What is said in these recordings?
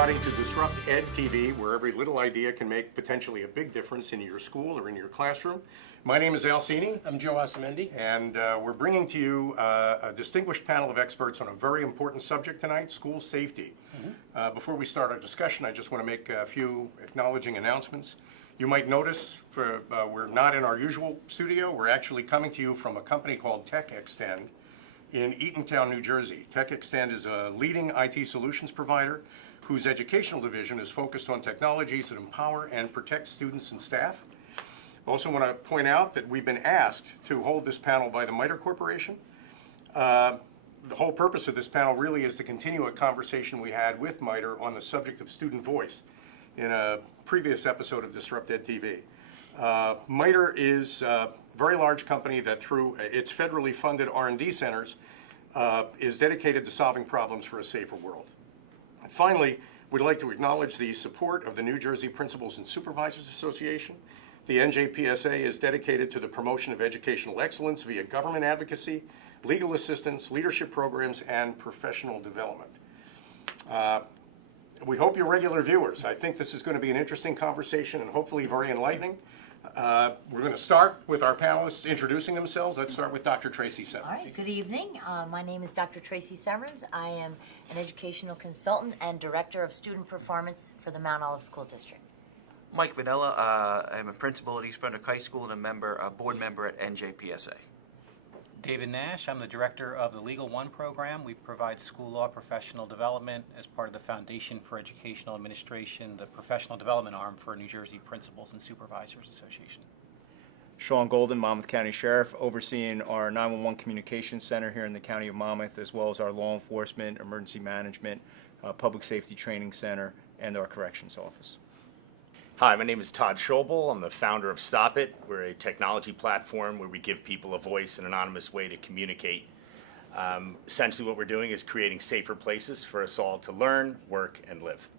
everybody, to DisruptED TV, where every little idea can make potentially a big difference in your school or in your classroom. My name is Alcini. I'm Joe Osamendi. And we're bringing to you a distinguished panel of experts on a very important subject tonight, school safety. Before we start our discussion, I just want to make a few acknowledging announcements. You might notice we're not in our usual studio. We're actually coming to you from a company called TechXtend in Eatontown, New Jersey. TechXtend is a leading IT solutions provider whose educational division is focused on technologies that empower and protect students and staff. I also want to point out that we've been asked to hold this panel by the MITRE Corporation. The whole purpose of this panel really is to continue a conversation we had with MITRE on the subject of student voice in a previous episode of DisruptED TV. MITRE is a very large company that through its federally funded R&D centers is dedicated to solving problems for a safer world. And finally, we'd like to acknowledge the support of the New Jersey Principals and Supervisors Association. The NJPSA is dedicated to the promotion of educational excellence via government advocacy, legal assistance, leadership programs, and professional development. We hope you're regular viewers. I think this is going to be an interesting conversation and hopefully very enlightening. We're going to start with our panelists introducing themselves. Let's start with Dr. Tracey Severns. All right, good evening. My name is Dr. Tracey Severns. I am an educational consultant and director of student performance for the Mount Olive School District. Mike Vinella, I'm a principal at East Brunswick High School and a board member at NJPSA. David Nash, I'm the director of the Legal One program. We provide school law professional development as part of the Foundation for Educational Administration, the professional development arm for New Jersey Principals and Supervisors Association. Shaun, Monmouth County Sheriff, overseeing our 911 Communications Center here in the County of Monmouth, as well as our law enforcement, emergency management, public safety training center, and our corrections office. Hi, my name is Todd Schobel. I'm the founder of Stop It. We're a technology platform where we give people a voice, an anonymous way to communicate. Essentially what we're doing is creating safer places for us all to learn, work, and live.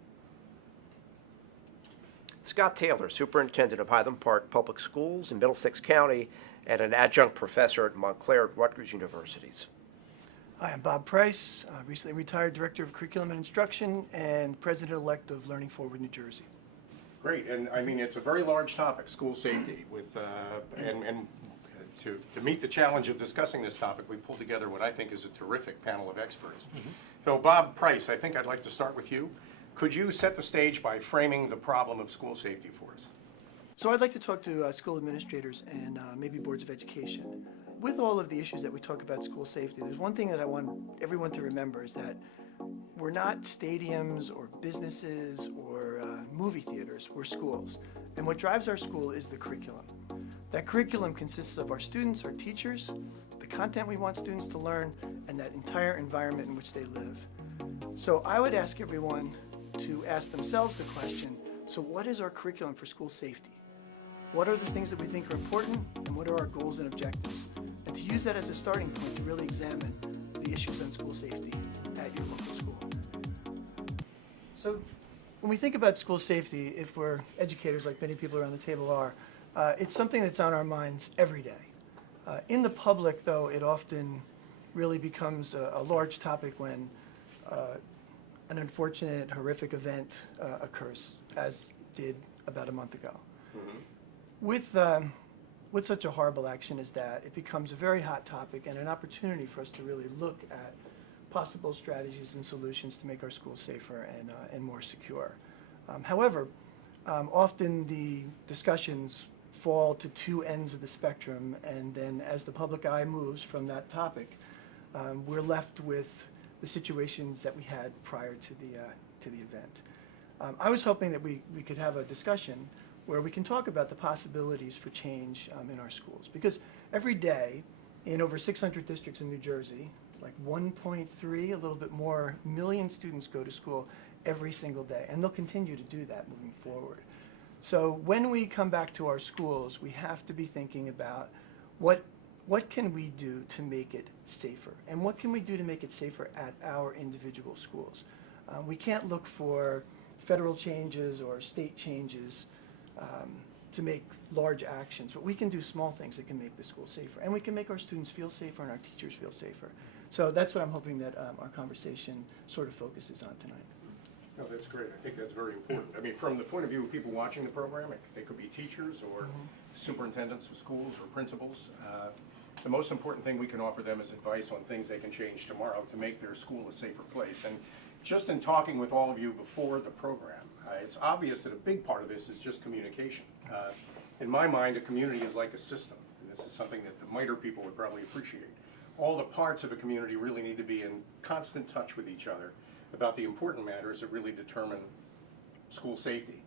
Scott Taylor, Superintendent of Highland Park Public Schools in Middlesex County and an adjunct professor at Montclair at Rutgers Universities. Hi, I'm Bob Price, recently retired Director of Curriculum and Instruction and President-elect of Learning Forward New Jersey. Great, and I mean, it's a very large topic, school safety, with, to meet the challenge of discussing this topic, we pulled together what I think is a terrific panel of experts. So Bob Price, I think I'd like to start with you. Could you set the stage by framing the problem of school safety for us? So I'd like to talk to school administrators and maybe boards of education. With all of the issues that we talk about school safety, there's one thing that I want everyone to remember is that we're not stadiums or businesses or movie theaters, we're schools. And what drives our school is the curriculum. That curriculum consists of our students, our teachers, the content we want students to learn, and that entire environment in which they live. So I would ask everyone to ask themselves the question, so what is our curriculum for school safety? What are the things that we think are important, and what are our goals and objectives? And to use that as a starting point to really examine the issues on school safety at your local school. So when we think about school safety, if we're educators like many people around the table are, it's something that's on our minds every day. In the public, though, it often really becomes a large topic when an unfortunate, horrific event occurs, as did about a month ago. With such a horrible action as that, it becomes a very hot topic and an opportunity for us to really look at possible strategies and solutions to make our schools safer and more secure. However, often the discussions fall to two ends of the spectrum, and then as the public eye moves from that topic, we're left with the situations that we had prior to the event. I was hoping that we could have a discussion where we can talk about the possibilities for change in our schools, because every day in over 600 districts in New Jersey, like 1.3, a little bit more, million students go to school every single day, and they'll continue to do that moving forward. So when we come back to our schools, we have to be thinking about what can we do to make it safer, and what can we do to make it safer at our individual schools. We can't look for federal changes or state changes to make large actions, but we can do small things that can make the school safer, and we can make our students feel safer and our teachers feel safer. So that's what I'm hoping that our conversation sort of focuses on tonight. No, that's great. I think that's very important. I mean, from the point of view of people watching the program, they could be teachers or superintendents of schools or principals. The most important thing we can offer them is advice on things they can change tomorrow to make their school a safer place. And just in talking with all of you before the program, it's obvious that a big part of this is just communication. In my mind, a community is like a system, and this is something that the MITRE people would probably appreciate. All the parts of a community really need to be in constant touch with each other about the important matters that really determine school safety.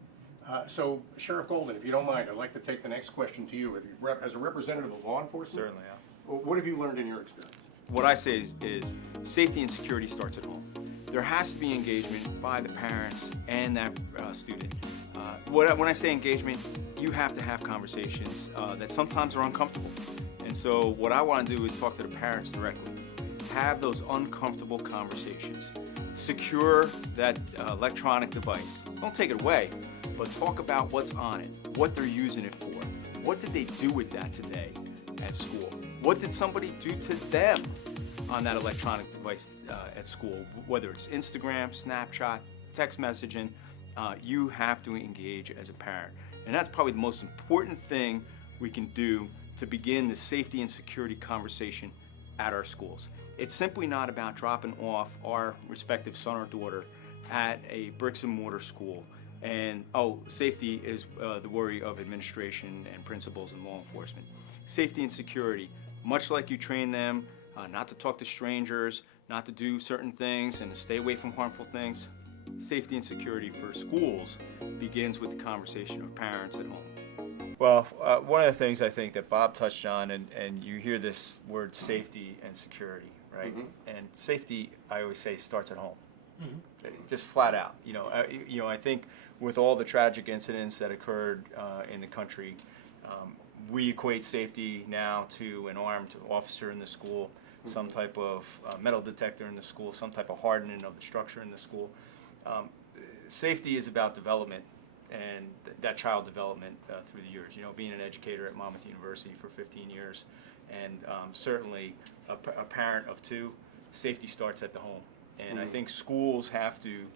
So, Sheriff Golden, if you don't mind, I'd like to take the next question to you. As a representative of law enforcement, Certainly, yeah. what have you learned in your experience? What I say is safety and security starts at home. There has to be engagement by the parents and that student. When I say engagement, you have to have conversations that sometimes are uncomfortable. And so what I want to do is talk to the parents directly. Have those uncomfortable conversations. Secure that electronic device. Don't take it away, but talk about what's on it, what they're using it for. What did they do with that today at school? What did somebody do to them on that electronic device at school? Whether it's Instagram, Snapchat, text messaging, you have to engage as a parent. And that's probably the most important thing we can do to begin the safety and security conversation at our schools. It's simply not about dropping off our respective son or daughter at a bricks and mortar school and, oh, safety is the worry of administration and principals and law enforcement. Safety and security, much like you train them not to talk to strangers, not to do certain things, and to stay away from harmful things, safety and security for schools begins with the conversation of parents at home. Well, one of the things I think that Bob touched on, and you hear this word safety and security, right? And safety, I always say, starts at home. Just flat out. I think with all the tragic incidents that occurred in the country, we equate safety now to an armed officer in the school, some type of metal detector in the school, some type of hardening of the structure in the school. Safety is about development and that child development through the years. Being an educator at Monmouth University for 15 years, and certainly a parent of two, safety starts at the home. And I think schools have to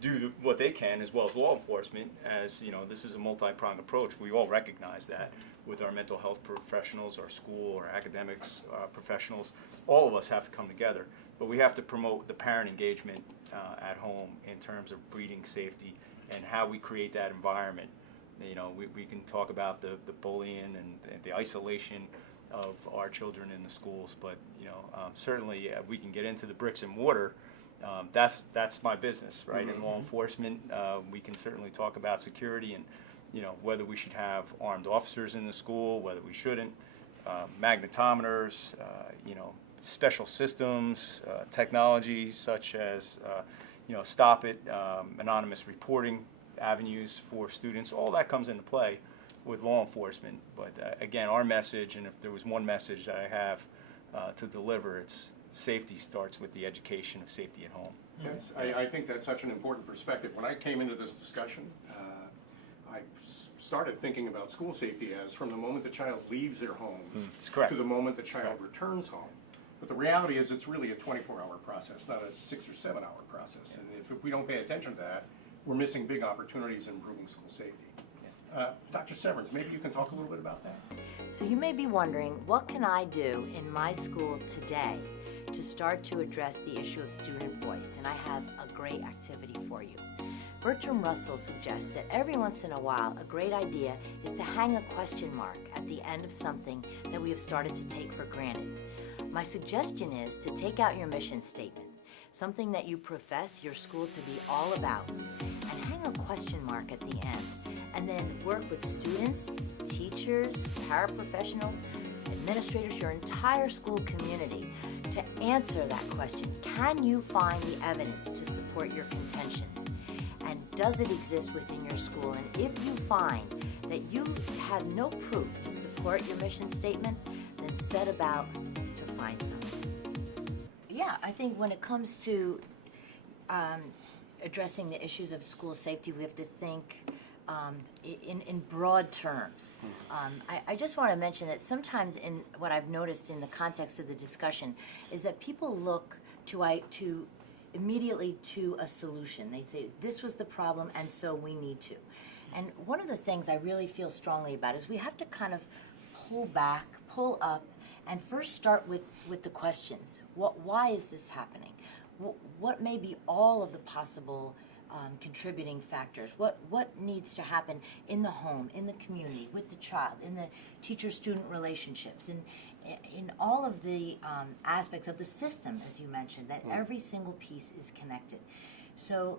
do what they can, as well as law enforcement, as this is a multi-pronged approach. We all recognize that with our mental health professionals, our school, our academics professionals. All of us have to come together, but we have to promote the parent engagement at home in terms of breeding safety and how we create that environment. We can talk about the bullying and the isolation of our children in the schools, but certainly we can get into the bricks and mortar. That's my business, right? In law enforcement, we can certainly talk about security and whether we should have armed officers in the school, whether we shouldn't, magnetometers, special systems, technology such as StopIt, anonymous reporting avenues for students. All that comes into play with law enforcement. But again, our message, and if there was one message that I have to deliver, it's safety starts with the education of safety at home. I think that's such an important perspective. When I came into this discussion, I started thinking about school safety as from the moment the child leaves their home to the moment the child returns home. But the reality is it's really a 24-hour process, not a 6 or 7 hour process. And if we don't pay attention to that, we're missing big opportunities in improving school safety. Dr. Severns, maybe you can talk a little bit about that. So you may be wondering, what can I do in my school today to start to address the issue of student voice? And I have a great activity for you. Bertrand Russell suggests that every once in a while, a great idea is to hang a question mark at the end of something that we have started to take for granted. My suggestion is to take out your mission statement, something that you profess your school to be all about, and hang a question mark at the end, and then work with students, teachers, paraprofessionals, administrators, your entire school community to answer that question. Can you find the evidence to support your contentions? And does it exist within your school? And if you find that you have no proof to support your mission statement, then set about to find something. Yeah, I think when it comes to addressing the issues of school safety, we have to think in broad terms. I just want to mention that sometimes in what I've noticed in the context of the discussion is that people look to immediately to a solution. They say, this was the problem, and so we need to. And one of the things I really feel strongly about is we have to kind of pull back, pull up, and first start with the questions. Why is this happening? What may be all of the possible contributing factors? What needs to happen in the home, in the community, with the child, in the teacher-student relationships, in all of the aspects of the system, as you mentioned, that every single piece is connected. So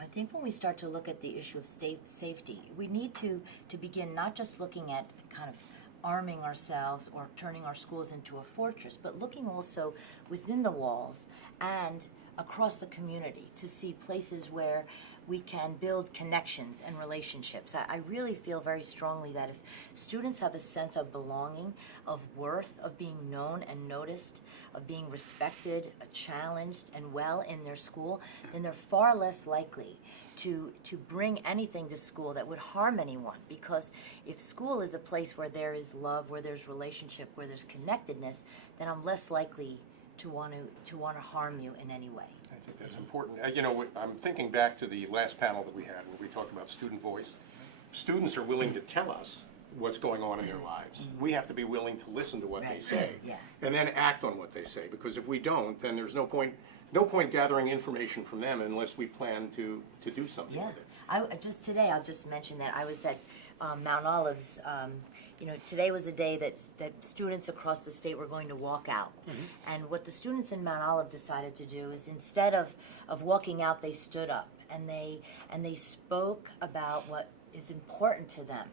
I think when we start to look at the issue of safety, we need to begin not just looking at kind of arming ourselves or turning our schools into a fortress, but looking also within the walls and across the community to see places where we can build connections and relationships. I really feel very strongly that if students have a sense of belonging, of worth, of being known and noticed, of being respected, challenged, and well in their school, then they're far less likely to bring anything to school that would harm anyone. Because if school is a place where there is love, where there's relationship, where there's connectedness, then I'm less likely to want to harm you in any way. I think that's important. You know, I'm thinking back to the last panel that we had where we talked about student voice. Students are willing to tell us what's going on in their lives. We have to be willing to listen to what they say and then act on what they say, because if we don't, then there's no point gathering information from them unless we plan to do something with it. Just today, I'll just mention that I was at Mount Olive's. You know, today was a day that students across the state were going to walk out. And what the students in Mount Olive decided to do is, instead of walking out, they stood up and they spoke about what is important to them.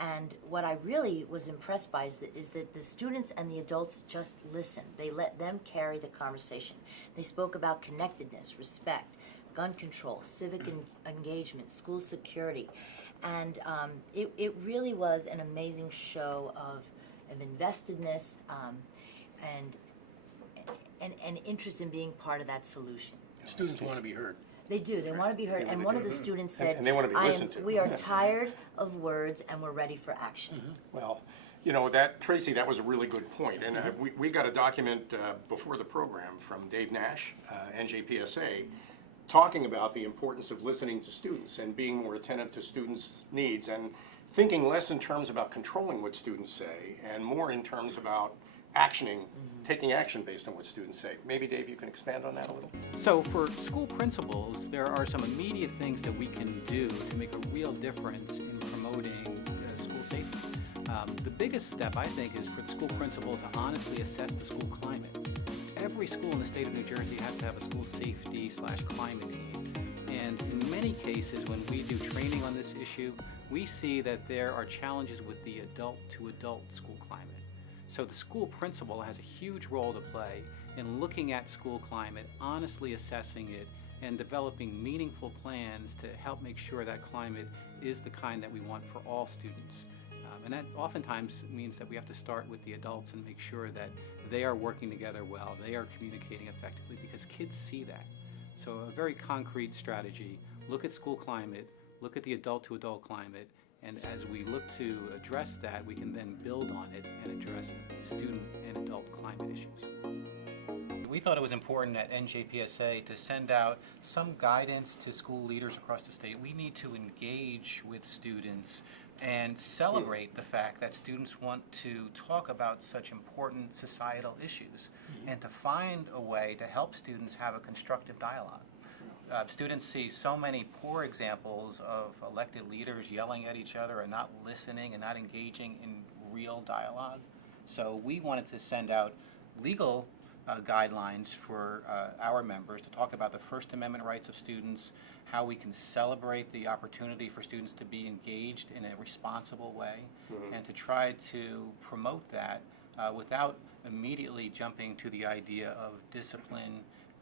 And what I really was impressed by is that the students and the adults just listened. They let them carry the conversation. They spoke about connectedness, respect, gun control, civic engagement, school security. And it really was an amazing show of investedness and interest in being part of that solution. Students want to be heard. They do. They want to be heard. And one of the students said, And they want to be listened to. we are tired of words and we're ready for action. Well, you know, Tracy, that was a really good point. And we got a document before the program from Dave Nash, NJPSA, talking about the importance of listening to students and being more attentive to students' needs and thinking less in terms about controlling what students say and more in terms about taking action based on what students say. Maybe, Dave, you can expand on that a little? So for school principals, there are some immediate things that we can do to make a real difference in promoting school safety. The biggest step, I think, is for the school principal to honestly assess the school climate. Every school in the state of New Jersey has to have a school safety/climate team. And in many cases, when we do training on this issue, we see that there are challenges with the adult-to-adult school climate. So the school principal has a huge role to play in looking at school climate, honestly assessing it, and developing meaningful plans to help make sure that climate is the kind that we want for all students. And that oftentimes means that we have to start with the adults and make sure that they are working together well, they are communicating effectively, because kids see that. So a very concrete strategy: look at school climate, look at the adult-to-adult climate, and as we look to address that, we can then build on it and address student and adult climate issues. We thought it was important at NJPSA to send out some guidance to school leaders across the state. We need to engage with students and celebrate the fact that students want to talk about such important societal issues and to find a way to help students have a constructive dialogue. Students see so many poor examples of elected leaders yelling at each other and not listening and not engaging in real dialogue. So we wanted to send out legal guidelines for our members to talk about the First Amendment rights of students, how we can celebrate the opportunity for students to be engaged in a responsible way, and to try to promote that without immediately jumping to the idea of discipline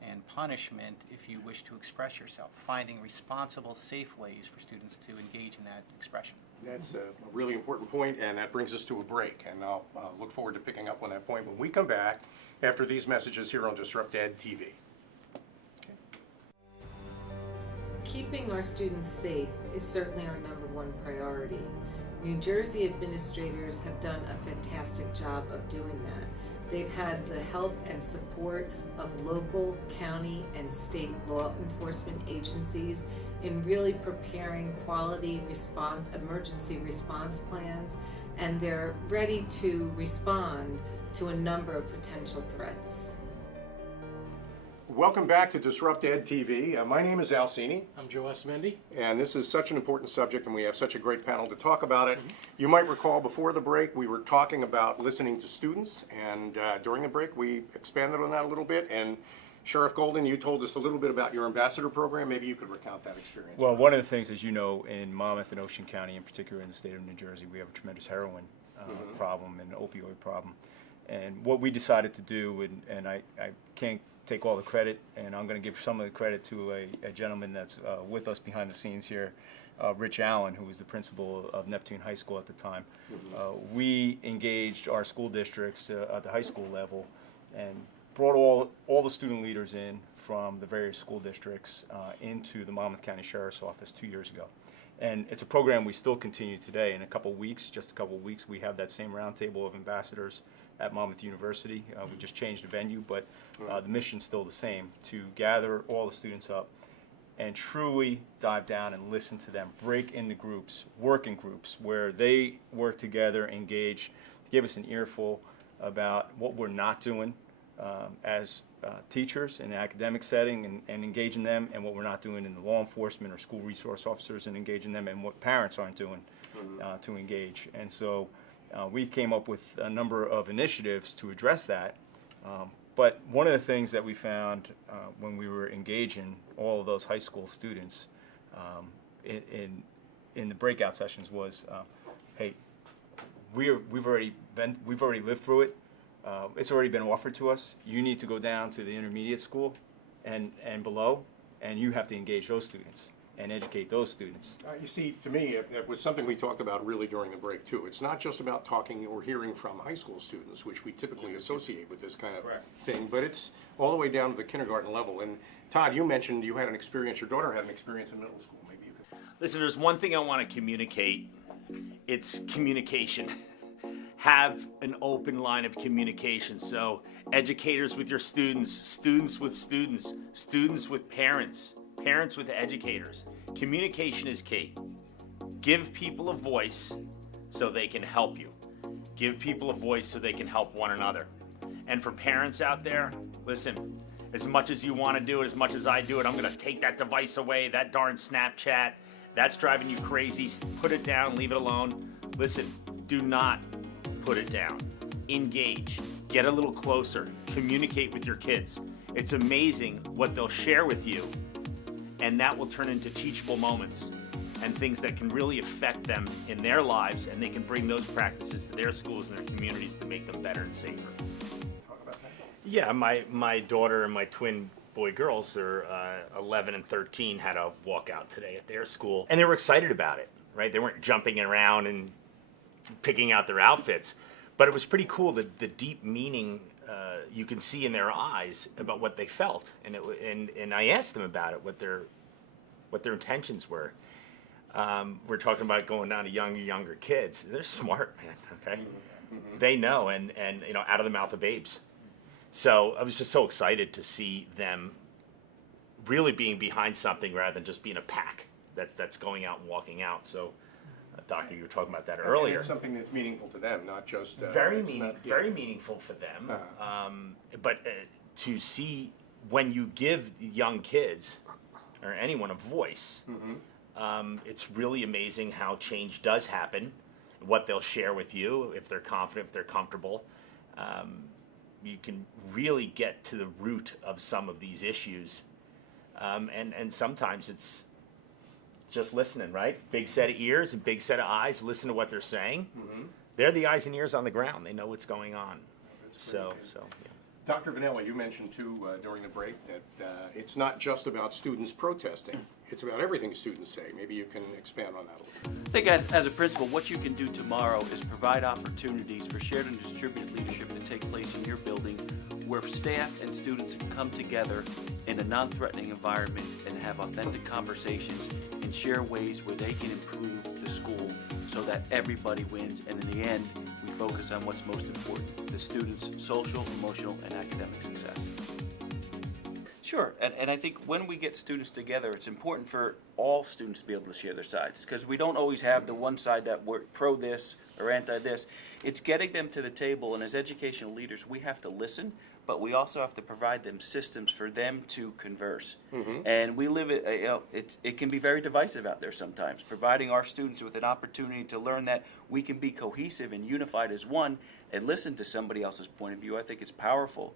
and punishment if you wish to express yourself, finding responsible, safe ways for students to engage in that expression. That's a really important point, and that brings us to a break. And I'll look forward to picking up on that point when we come back after these messages here on DisruptED TV. Keeping our students safe is certainly our #1 priority. New Jersey administrators have done a fantastic job of doing that. They've had the help and support of local, county, and state law enforcement agencies in really preparing quality response, emergency response plans, and they're ready to respond to a number of potential threats. Welcome back to DisruptED TV. My name is Alcini, I'm Joe Esmendi. and this is such an important subject, and we have such a great panel to talk about it. You might recall before the break, we were talking about listening to students, and during the break, we expanded on that a little bit. And Sheriff Golden, you told us a little bit about your ambassador program. Maybe you could recount that experience. Well, one of the things, as you know, in Monmouth and Ocean County, in particular in the state of New Jersey, we have a tremendous heroin problem and opioid problem. And what we decided to do, and I can't take all the credit, and I'm going to give some of the credit to a gentleman that's with us behind the scenes here, Rich Allen, who was the principal of Neptune High School at the time. We engaged our school districts at the high school level and brought all the student leaders in from the various school districts into the Monmouth County Sheriff's Office 2 years ago. And it's a program we still continue today. In just a couple of weeks, we have that same roundtable of ambassadors at Monmouth University. We just changed the venue, but the mission's still the same, to gather all the students up and truly dive down and listen to them, break into groups, work in groups, where they work together, engage, give us an earful about what we're not doing as teachers in an academic setting and engaging them, and what we're not doing in the law enforcement or school resource officers and engaging them, and what parents aren't doing to engage. And so we came up with a number of initiatives to address that. But one of the things that we found when we were engaging all of those high school students in the breakout sessions was, hey, we've already lived through it. It's already been offered to us. You need to go down to the intermediate school and below, and you have to engage those students and educate those students. You see, to me, it was something we talked about really during the break, too. It's not just about talking or hearing from high school students, which we typically associate with this kind of thing, but it's all the way down to the kindergarten level. And Todd, you mentioned you had an experience, your daughter had an experience in middle school. Maybe you could. Listen, there's one thing I want to communicate. It's communication. Have an open line of communication. So educators with your students, students with students, students with parents, parents with educators. Communication is key. Give people a voice so they can help you. Give people a voice so they can help one another. And for parents out there, listen, as much as you want to do it, as much as I do it, I'm going to take that device away, that darn Snapchat, that's driving you crazy. Put it down, leave it alone. Listen, do not put it down. Engage. Get a little closer. Communicate with your kids. It's amazing what they'll share with you, and that will turn into teachable moments and things that can really affect them in their lives, and they can bring those practices to their schools and their communities to make them better and safer. Yeah, my daughter and my twin boy girls, they're 11 and 13, had a walkout today at their school, and they were excited about it, right? They weren't jumping around and picking out their outfits, but it was pretty cool, the deep meaning you can see in their eyes about what they felt, and I asked them about it, what their intentions were. We're talking about going down to younger kids. They're smart, man. Okay, they know, and you know, out of the mouth of babes. So I was just so excited to see them really being behind something rather than just being a pack that's going out and walking out. So. Doctor, you were talking about that earlier. And it's something that's meaningful to them, not just very meaningful for them. But to see when you give young kids or anyone a voice, it's really amazing how change does happen. What they'll share with you, if they're confident, if they're comfortable, you can really get to the root of some of these issues. And sometimes it's just listening, right? Big set of ears and big set of eyes. Listen to what they're saying. They're the eyes and ears on the ground. They know what's going on. So yeah. Dr. Vinella, you mentioned too during the break that it's not just about students protesting. It's about everything students say. Maybe you can expand on that a little bit. I think as a principal, what you can do tomorrow is provide opportunities for shared and distributed leadership to take place in your building, where staff and students can come together in a non-threatening environment and have authentic conversations and share ways where they can improve the the school so that everybody wins, and in the end, we focus on what's most important, the students' social, emotional, and academic success. Sure, and I think when we get students together, it's important for all students to be able to share their sides, because we don't always have the one side that we're pro this or anti this. It's getting them to the table, and as educational leaders, we have to listen, but we also have to provide them systems for them to converse. And we live it, it can be very divisive out there sometimes. Providing our students with an opportunity to learn that we can be cohesive and unified as one and listen to somebody else's point of view, I think it's powerful.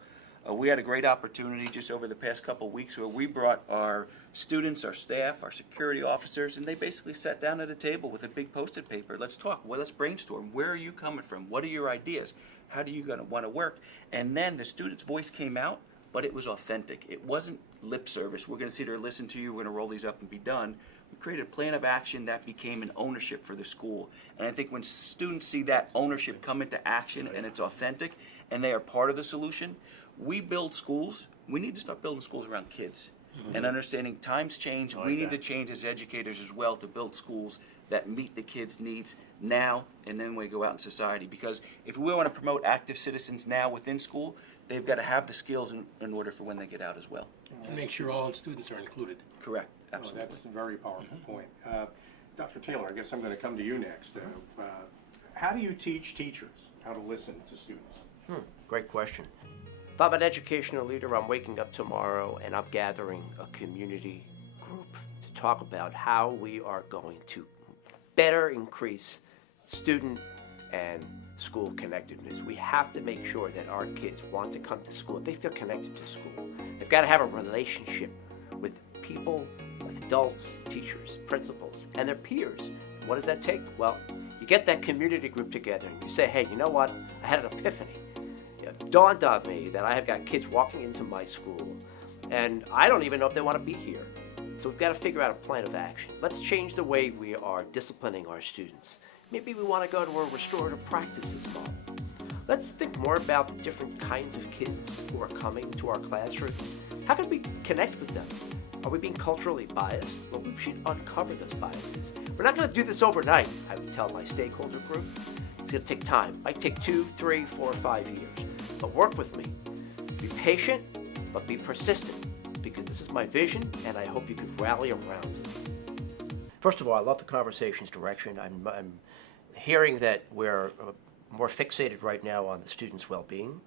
We had a great opportunity just over the past couple of weeks where we brought our students, our staff, our security officers, and they basically sat down at a table with a big Post-it paper. Let's talk. Well, let's brainstorm. Where are you coming from? What are your ideas? How do you want to work? And then the student's voice came out, but it was authentic. It wasn't lip service. We're going to sit here and listen to you. We're going to roll these up and be done. We created a plan of action that became an ownership for the school. And I think when students see that ownership come into action and it's authentic and they are part of the solution, we build schools. We need to start building schools around kids and understanding times change. We need to change as educators as well to build schools that meet the kids' needs now and then we go out in society. Because if we want to promote active citizens now within school, they've got to have the skills in order for when they get out as well. And make sure all students are included. Correct, absolutely. That's a very powerful point. Dr. Taylor, I guess I'm going to come to you next. How do you teach teachers how to listen to students? Great question. If I'm an educational leader, I'm waking up tomorrow and I'm gathering a community group to talk about how we are going to better increase student and school connectedness. We have to make sure that our kids want to come to school. They feel connected to school. They've got to have a relationship with people like adults, teachers, principals, and their peers. What does that take? Well, you get that community group together and you say, hey, you know what? I had an epiphany. It dawned on me that I have got kids walking into my school and I don't even know if they want to be here. So we've got to figure out a plan of action. Let's change the way we are disciplining our students. Maybe we want to go to a restorative practices model. Let's think more about the different kinds of kids who are coming to our classrooms. How can we connect with them? Are we being culturally biased? Well, we should uncover those biases. We're not going to do this overnight, I would tell my stakeholder group. It's going to take time. It might take 2, 3, 4, 5 years. But work with me. Be patient, but be persistent, because this is my vision, and I hope you can rally around it. First of all, I love the conversation's direction. I'm hearing that we're more fixated right now on the students' well-being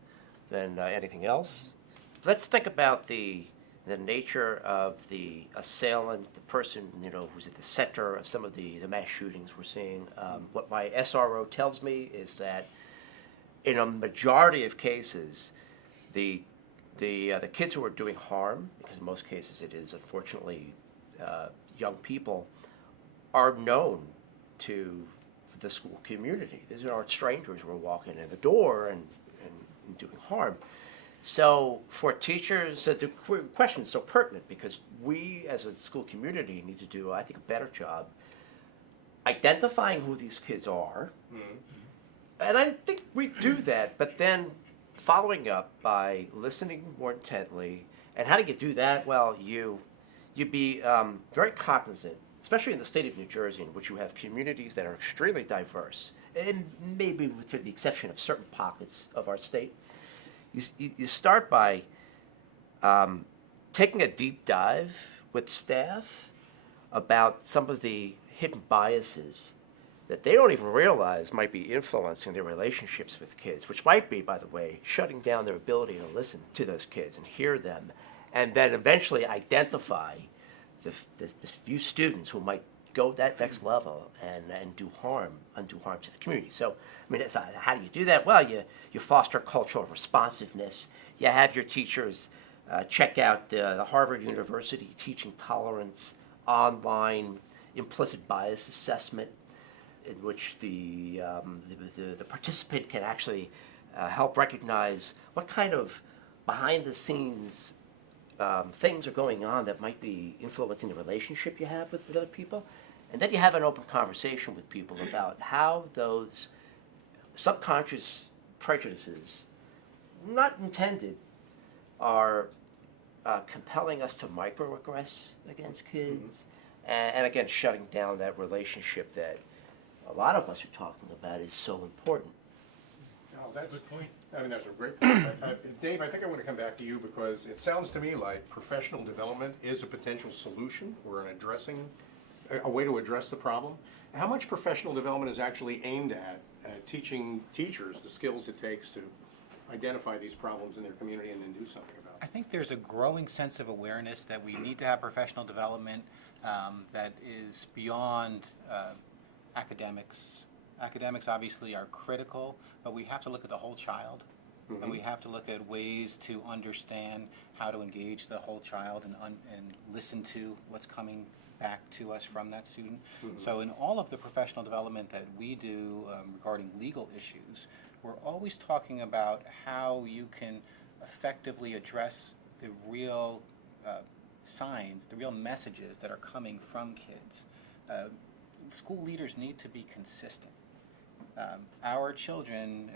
than anything else. Let's think about the nature of the assailant, the person who's at the center of some of the mass shootings we're seeing. What my SRO tells me is that in a majority of cases, the kids who are doing harm, because in most cases it is unfortunately young people, are known to the school community. These aren't strangers who are walking in the door and doing harm. So for teachers, the question is so pertinent because we as a school community need to do, I think, a better job identifying who these kids are. And I think we do that, but then following up by listening more intently. And how do you do that? Well, you be very cognizant, especially in the state of New Jersey, in which you have communities that are extremely diverse, and maybe with the exception of certain pockets of our state. You start by taking a deep dive with staff about some of the hidden biases that they don't even realize might be influencing their relationships with kids, which might be, by the way, shutting down their ability to listen to those kids and hear them, and then eventually identify the few students who might go that next level and undo harm to the community. So, I mean, how do you do that? Well, you foster cultural responsiveness. You have your teachers check out the Harvard University Teaching Tolerance online implicit bias assessment, in which the participant can actually help recognize what kind of behind-the-scenes things are going on that might be influencing the relationship you have with other people. And then you have an open conversation with people about how those subconscious prejudices, not intended, are compelling us to microaggress against kids, and again, shutting down that relationship that a lot of us are talking about is so important. Oh, that's a good point. I mean, that's a great point. Dave, I think I want to come back to you because it sounds to me like professional development is a potential solution or an addressing, a way to address the problem. How much professional development is actually aimed at teaching teachers the skills it takes to identify these problems in their community and then do something about I it? think there's a growing sense of awareness that we need to have professional development that is beyond academics. Academics obviously are critical, but we have to look at the whole child. And we have to look at ways to understand how to engage the whole child and listen to what's coming back to us from that student. So in all of the professional development that we do regarding legal issues, we're always talking about how you can effectively address the real signs, the real messages that are coming from kids. School leaders need to be consistent. Our children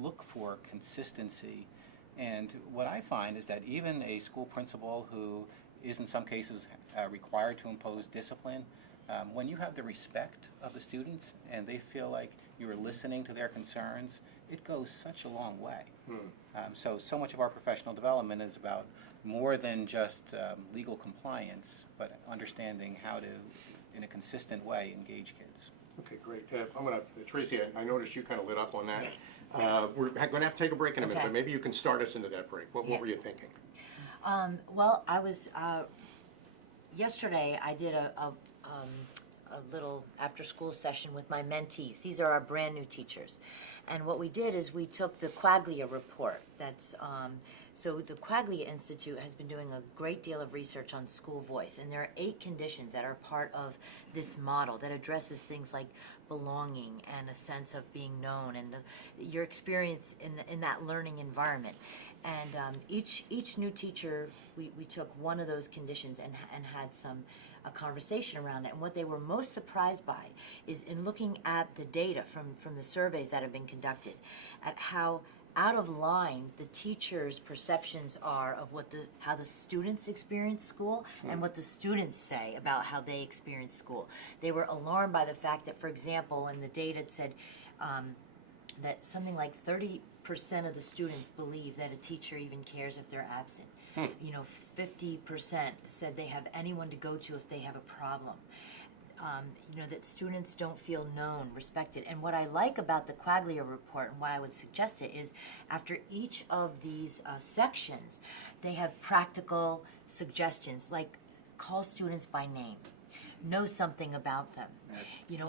look for consistency, and what I find is that even a school principal who is in some cases required to impose discipline, when you have the respect of the students and they feel like you're listening to their concerns, it goes such a long way. So much of our professional development is about more than just legal compliance, but understanding how to, in a consistent way, engage kids. Okay, great. I'm going to, Tracey, I noticed you kind of lit up on that. We're going to have to take a break in a minute, Okay. but maybe you can start us into that break. What Yeah. were you thinking? Well, I was, yesterday I did a little after-school session with my mentees. These are our brand-new teachers. And what we did is we took the Quaglia report. That's, so the Quaglia Institute has been doing a great deal of research on school voice, and there are 8 conditions that are part of this model that addresses things like belonging and a sense of being known and your experience in that learning environment. And each new teacher, we took one of those conditions and had a conversation around it. And what they were most surprised by is in looking at the data from the surveys that have been conducted, at how out of line the teachers' perceptions are of how the students experience school and what the students say about how they experience school. They were alarmed by the fact that, for example, in the data it said that something like 30% of the students believe that a teacher even cares if they're absent. 50% said they have anyone to go to if they have a problem. That students don't feel known, respected. And what I like about the Quaglia report and why I would suggest it is after each of these sections, they have practical suggestions like call students by name, know something about them,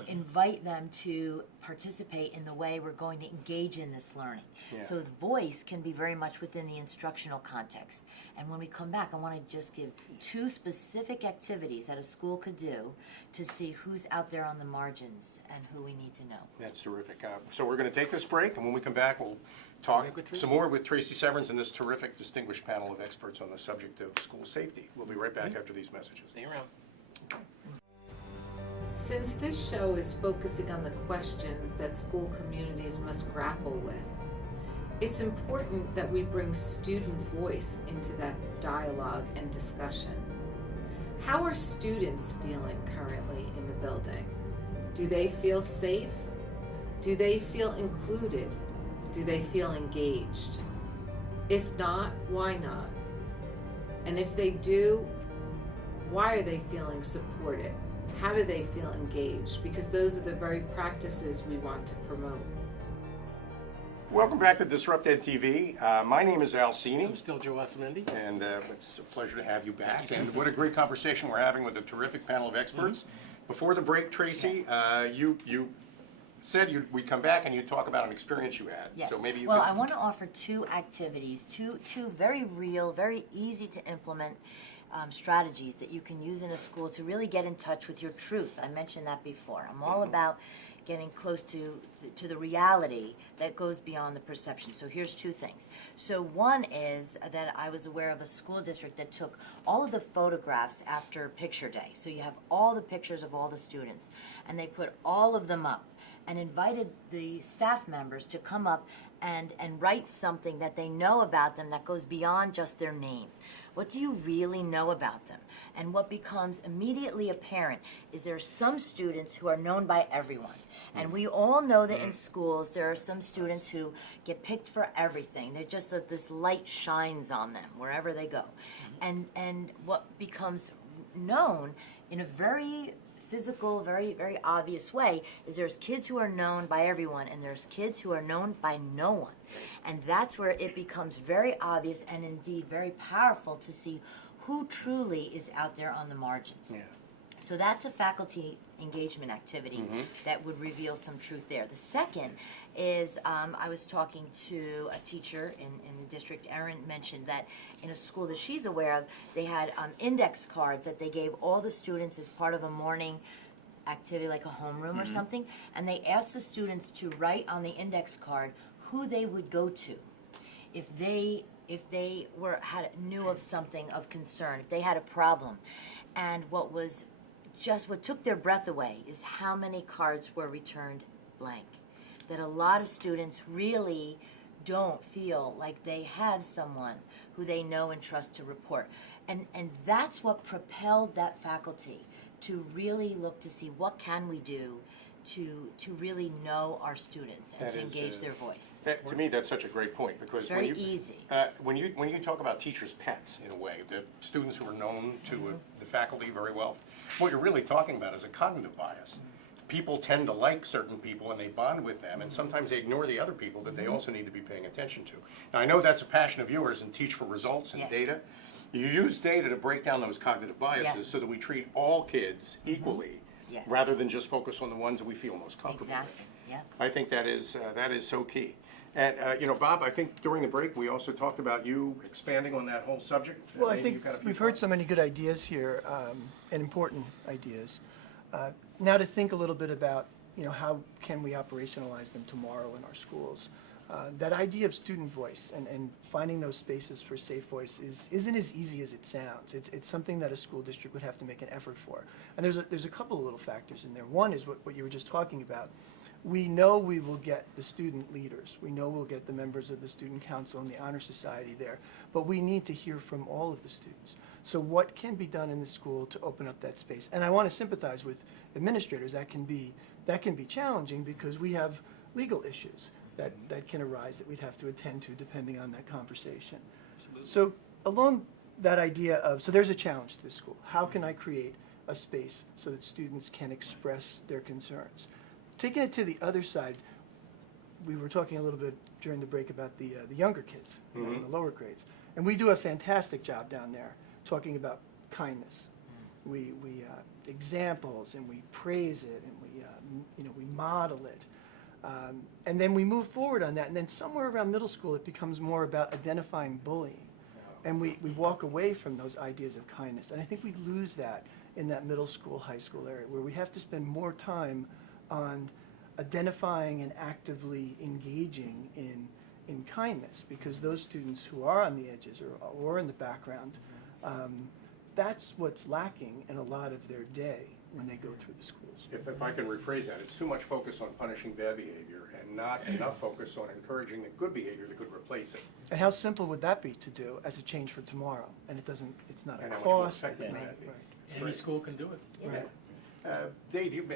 invite them to participate in the way we're going to engage in this learning. Yeah. So the voice can be very much within the instructional context. And when we come back, I want to just give 2 specific activities that a school could do to see who's out there on the margins and who we need to know. That's terrific. So we're going to take this break, and when we come back, we'll talk some more with Tracey Severns and this terrific, distinguished panel of experts on the subject of school safety. We'll be right back after these messages. Stay around. Since this show is focusing on the questions that school communities must grapple with, it's important that we bring student voice into that dialogue and discussion. How are students feeling currently in the building? Do they feel safe? Do they feel included? Do they feel engaged? If not, why not? And if they do, why are they feeling supported? How do they feel engaged? Because those are the very practices we want to promote. Welcome back to DisruptED TV. My name is Al Cini, I'm still Joe Asamendi. and it's a pleasure to have you back. And what a great conversation we're having with a terrific panel of experts. Before the break, Tracey, you said we'd come back and you'd talk about an experience you had. Yes. So maybe you Well, could... I want to offer 2 activities, two very real, very easy to implement strategies that you can use in a school to really get in touch with your truth. I mentioned that before. I'm all about getting close to the reality that goes beyond the perception. So here's 2 things. So one is that I was aware of a school district that took all of the photographs after picture day. So you have all the pictures of all the students, and they put all of them up and invited the staff members to come up and write something that they know about them that goes beyond just their name. What do you really know about them? And what becomes immediately apparent is there are some students who are known by everyone. And we all know that in schools there are some students who get picked for everything. They're just this light shines on them wherever they go. And what becomes known in a very physical, very, very obvious way is there's kids who are known by everyone and there's kids who are known by no one. And that's where it becomes very obvious and indeed very powerful to see who truly is out there on the margins. Yeah. So that's a faculty engagement activity that would reveal some truth there. The second is I was talking to a teacher in the district. Erin mentioned that in a school that she's aware of, they had index cards that they gave all the students as part of a morning activity like a homeroom or something, and they asked the students to write on the index card who they would go to if they knew of something of concern, if they had a problem. And what took their breath away is how many cards were returned blank. That a lot of students really don't feel like they have someone who they know and trust to report. And that's what propelled that faculty to really look to see what can we do to really know our students and That to is, engage their voice. To me, that's such a great point, because It's very easy. when you talk about teachers' pets, in a way, the students who are known to the faculty very well, what you're really talking about is a cognitive bias. People tend to like certain people and they bond with them, and sometimes they ignore the other people that they also need to be paying attention to. Now, I know that's a passion of yours and Teach for Results and Yeah. data. You use data to break down those cognitive biases Yeah. so that we treat all kids equally, Yes. rather than just focus on the ones that we feel most comfortable with. Exactly, yeah. I think that is so key. And, Bob, I think during the break, we also talked about you expanding on that whole subject. Well, I Maybe think you've got a few we've heard thoughts. so many good ideas here, and important ideas. Now to think a little bit about, how can we operationalize them tomorrow in our schools? That idea of student voice and finding those spaces for safe voice isn't as easy as it sounds. It's something that a school district would have to make an effort for. And there's a couple of little factors in there. One is what you were just talking about. We know we will get the student leaders. We know we'll get the members of the student council and the honor society there. But we need to hear from all of the students. So what can be done in the school to open up that space? And I want to sympathize with administrators. That can be challenging because we have legal issues that can arise that we'd have to attend to depending on that conversation. Absolutely. So along that idea of, so there's a challenge to the school. How can I create a space so that students can express their concerns? Taking it to the other side, we were talking a little bit during the break about the younger kids, in the lower grades. And we do a fantastic job down there talking about kindness. We examples, and we praise it, and we model it. And then we move forward on that, and then somewhere around middle school it becomes more about identifying bullying. And we walk away from those ideas of kindness. And I think we lose that in that middle school, high school area, where we have to spend more time on identifying and actively engaging in kindness, because those students who are on the edges or in the background, that's what's lacking in a lot of their day when they go through the schools. If I can rephrase that, it's too much focus on punishing bad behavior and not enough focus on encouraging the good behavior that could replace it. And how simple would that be to do as a change for tomorrow? And it's not a And how much more cost, it's effective not, would that be? right. Any school can do it. Yeah. Right. Dave,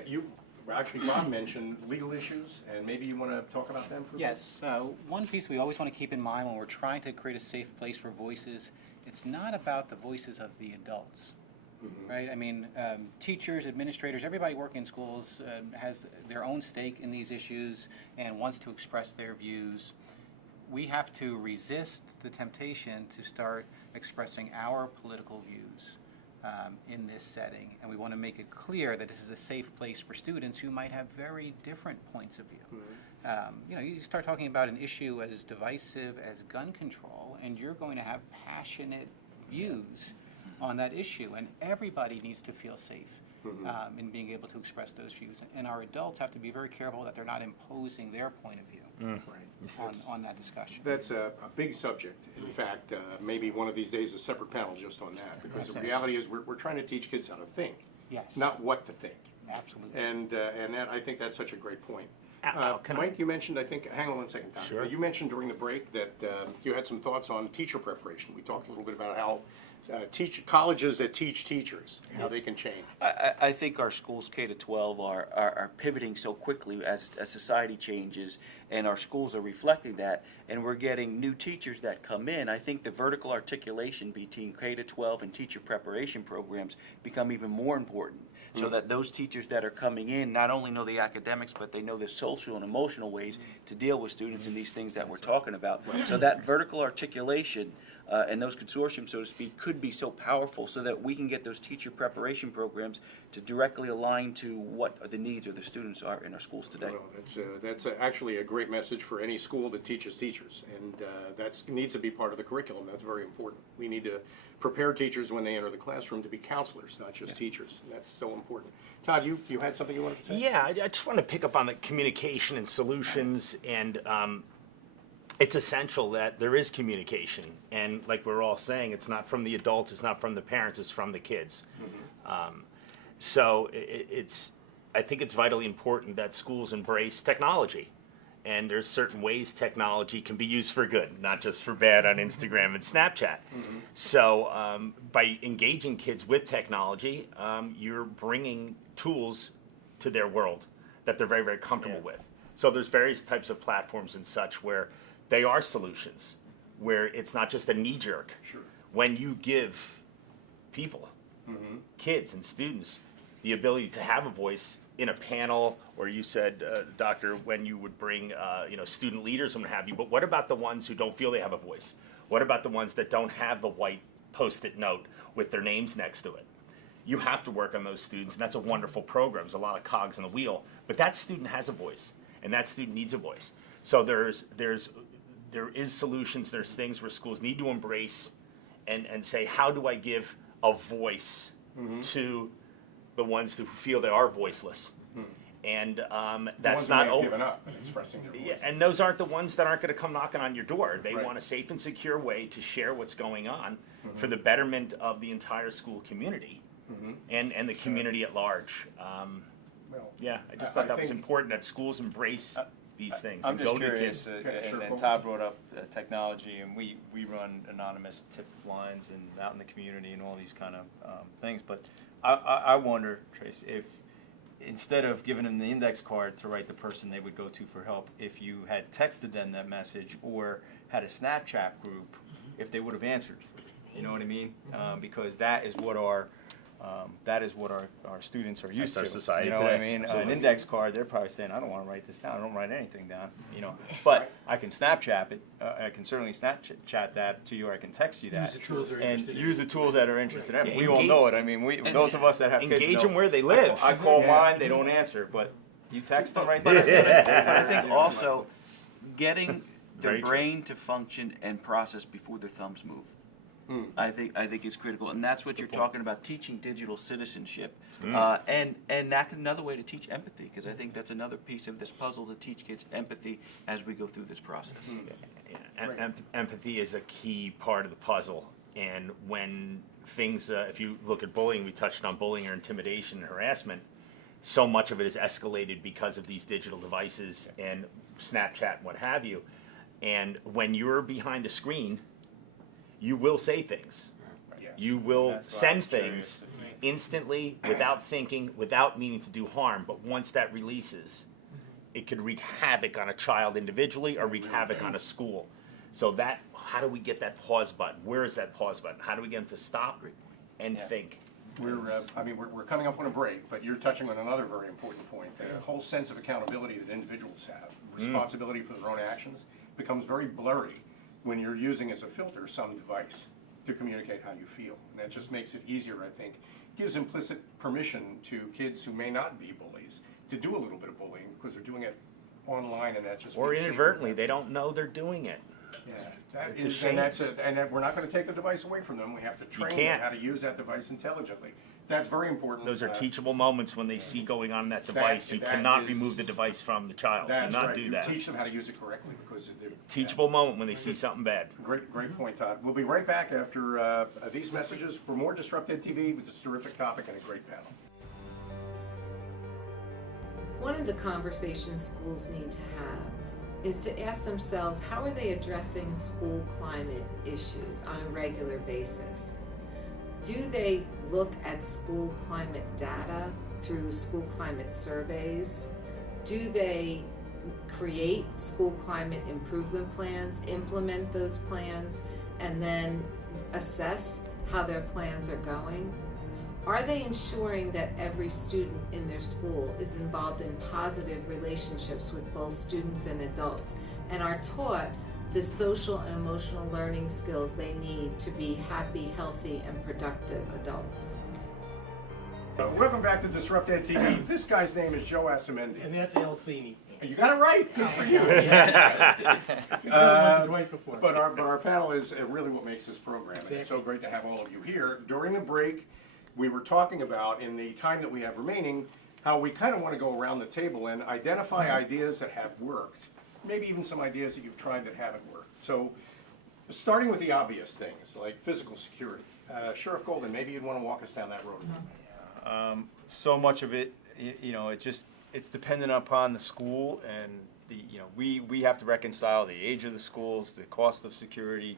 actually, Bob mentioned legal issues, and maybe you want to talk about them for a bit? Yes, one piece we always want to keep in mind when we're trying to create a safe place for voices, it's not about the voices of the adults, right? I mean, teachers, administrators, everybody working in schools has their own stake in these issues and wants to express their views. We have to resist the temptation to start expressing our political views in this setting, and we want to make it clear that this is a safe place for students who might have very different points of view. You start talking about an issue as divisive as gun control, and you're going to have passionate views on that issue, and everybody needs to feel safe in being able to express those views. And our adults have to be very careful that they're not imposing their point of view on that discussion. That's a big subject. In fact, maybe one of these days a separate panel just on that, because the reality is we're trying to teach kids how to think, Yes. not what to think. Absolutely. And that, I think that's such a great point. Can I- Mike, you mentioned, I think, hang on one second, Todd. Sure. You mentioned during the break that you had some thoughts on teacher preparation. We talked a little bit about how colleges that teach teachers, how they can change. I think our schools K-12 are pivoting so quickly as society changes, and our schools are reflecting that, and we're getting new teachers that come in. I think the vertical articulation between K-12 and teacher preparation programs become even more important, so that those teachers that are coming in not only know the academics, but they know the social and emotional ways to deal with students in these things that we're talking about. So that vertical articulation and those consortiums, so to speak, could be so powerful so that we can get those teacher preparation programs to directly align to what the needs of the students are in our schools today. Well, that's actually a great message for any school that teaches teachers, and that needs to be part of the curriculum. That's very important. We need to prepare teachers when they enter the classroom to be counselors, not just teachers. And that's so important. Todd, you had something you wanted to say? Yeah, I just want to pick up on the communication and solutions, and it's essential that there is communication. And like we're all saying, it's not from the adults, it's not from the parents, it's from the kids. So I think it's vitally important that schools embrace technology. And there's certain ways technology can be used for good, not just for bad on Instagram and Snapchat. So by engaging kids with technology, you're bringing tools to their world that they're very, very comfortable with. So there's various types of platforms and such where they are solutions, where it's not just a knee-jerk. Sure. When you give people, kids and students, the ability to have a voice in a panel, or you said, Doctor, when you would bring student leaders and what have you, but what about the ones who don't feel they have a voice? What about the ones that don't have the white Post-it note with their names next to it? You have to work on those students, and that's a wonderful program. There's a lot of cogs in the wheel, but that student has a voice, and that student needs a voice. So there is solutions, there's things where schools need to embrace and say, how do I give a voice to the ones who feel they are voiceless? And that's not given up and expressing their voice. Yeah, and those aren't the ones that aren't going to come knocking on your door. They want a safe and secure way to share what's going on for the betterment of the entire school community and the community at large. I just thought that was important that schools embrace these things I'm and just go to curious, kids. and Todd brought up technology, and we run anonymous tip lines and out in the community and all these kind of things. But I wonder, Tracey, if instead of giving them the index card to write the person they would go to for help, if you had texted them that message or had a Snapchat group, if they would have answered. You know what I mean? Because that is what our students are used That's our to. society You know what I today. mean? Absolutely. An index card, they're probably saying, I don't want to write this down. I don't write anything down. But I can Snapchat it. I can certainly Snapchat that to you, or I can text you that. Use the tools they're and interested in. use the tools that are interested in. Yeah, We all know it. I mean, those of us that have kids engage know. them where they live. I call mine, they don't answer, but you text them right there. But I think also getting their Very true. brain to function and process before their thumbs move. I think is critical, and that's what you're talking about, teaching digital citizenship, and that's another way to teach empathy, because I think that's another piece of this puzzle to teach kids empathy as we go through this process. Empathy is a key part of the puzzle, and when things, if you look at bullying, we touched on bullying or intimidation and harassment, so much of it is escalated because of these digital devices and Snapchat and what have you, and when you're behind a screen, you will say things. Yes. You will That's why I send was curious. things instantly, without thinking, without meaning to do harm. But once that releases, it could wreak havoc on a child individually or wreak havoc on a school. So how do we get that pause button? Where is that pause button? How do we get them to stop and think? We're coming up on a break, but you're touching on another very important point. The whole sense of accountability that individuals have, responsibility for their own actions, becomes very blurry when you're using as a filter some device to communicate how you feel. And that just makes it easier, I think. Gives implicit permission to kids who may not be bullies to do a little bit of bullying because they're doing it online, and that just Or makes it inadvertently, safer. they don't know they're doing it. Yeah, that It's a is, shame. and we're not going to take the device away from them. We have to train them can't. how to use that device intelligently. That's very important. Those are teachable moments when they see going on that device. You that cannot is- remove the device from the child. Do That's not right. do You that. teach them how to use it correctly because Teachable moment when they see something bad. Great point, Todd. We'll be right back after these messages for more DisruptED TV with this terrific topic and a great panel. One of the conversations schools need to have is to ask themselves, how are they addressing school climate issues on a regular basis? Do they look at school climate data through school climate surveys? Do they create school climate improvement plans, implement those plans, and then assess how their plans are going? Are they ensuring that every student in their school is involved in positive relationships with both students and adults and are taught the social and emotional learning skills they need to be happy, healthy, and productive adults? Welcome back to DisruptED TV. This guy's name is Joe Assamendi. And that's Alcini. You got it right. Good for you. Twice before. But our panel is really what makes this program. And it's so great to have all of you here. During the break, we were talking about, in the time that we have remaining, how we kind of want to go around the table and identify ideas that have worked, maybe even some ideas that you've tried that haven't worked. So, starting with the obvious things, like physical security. Sheriff Golden, maybe you'd want to walk us down that road. So much of it, it's dependent upon the school, and we have to reconcile the age of the schools, the cost of security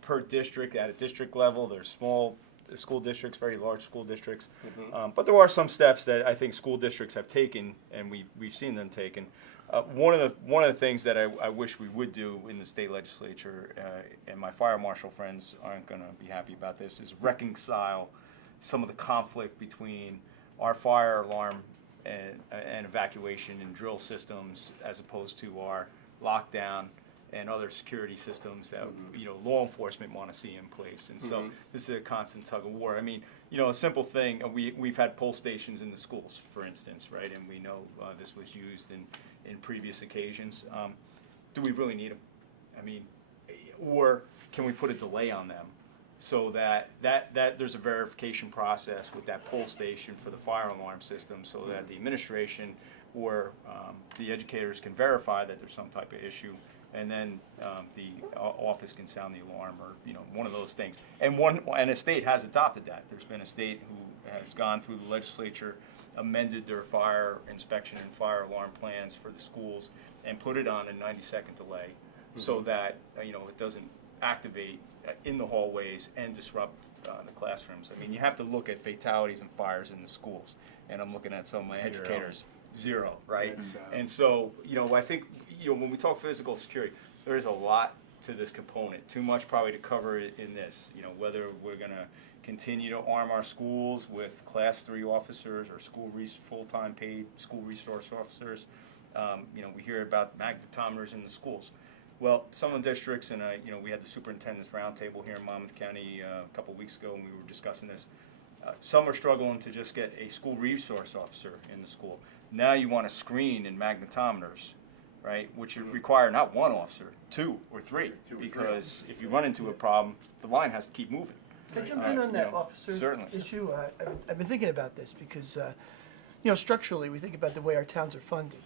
per district. At a district level, there's small school districts, very large school districts, but there are some steps that I think school districts have taken, and we've seen them taken. One of the things that I wish we would do in the state legislature, and my fire marshal friends aren't going to be happy about this, is reconcile some of the conflict between our fire alarm and evacuation and drill systems as opposed to our lockdown and other security systems that law enforcement want to see in place. And so this is a constant tug of war. I mean, a simple thing, we've had pull stations in the schools, for instance, right? And we know this was used in previous occasions. Do we really need them? I mean, or can we put a delay on them so that there's a verification process with that pull station for the fire alarm system, so that the administration or the educators can verify that there's some type of issue, and then the office can sound the alarm, or one of those things. And a state has adopted that. There's been a state who has gone through the legislature, amended their fire inspection and fire alarm plans for the schools, and put it on a 90-second delay, so that it doesn't activate in the hallways and disrupt the classrooms. I mean, you have to look at fatalities and fires in the schools, and I'm looking at some of my educators. Zero, right? And so, I think, when we talk physical security, there is a lot to this component. Too much probably to cover it in this. Whether we're going to continue to arm our schools with Class 3 officers or full-time paid school resource officers. We hear about magnetometers in the schools. Well, some of the districts, and we had the superintendent's roundtable here in Monmouth County a couple weeks ago, and we were discussing this. Some are struggling to just get a school resource officer in the school. Now you want to screen in magnetometers, right? Which require not one officer, 2 or 3, because if you run into a problem, the line has to keep moving. Can I jump in on that officer certainly. issue? I've been thinking about this because, structurally, we think about the way our towns are funded.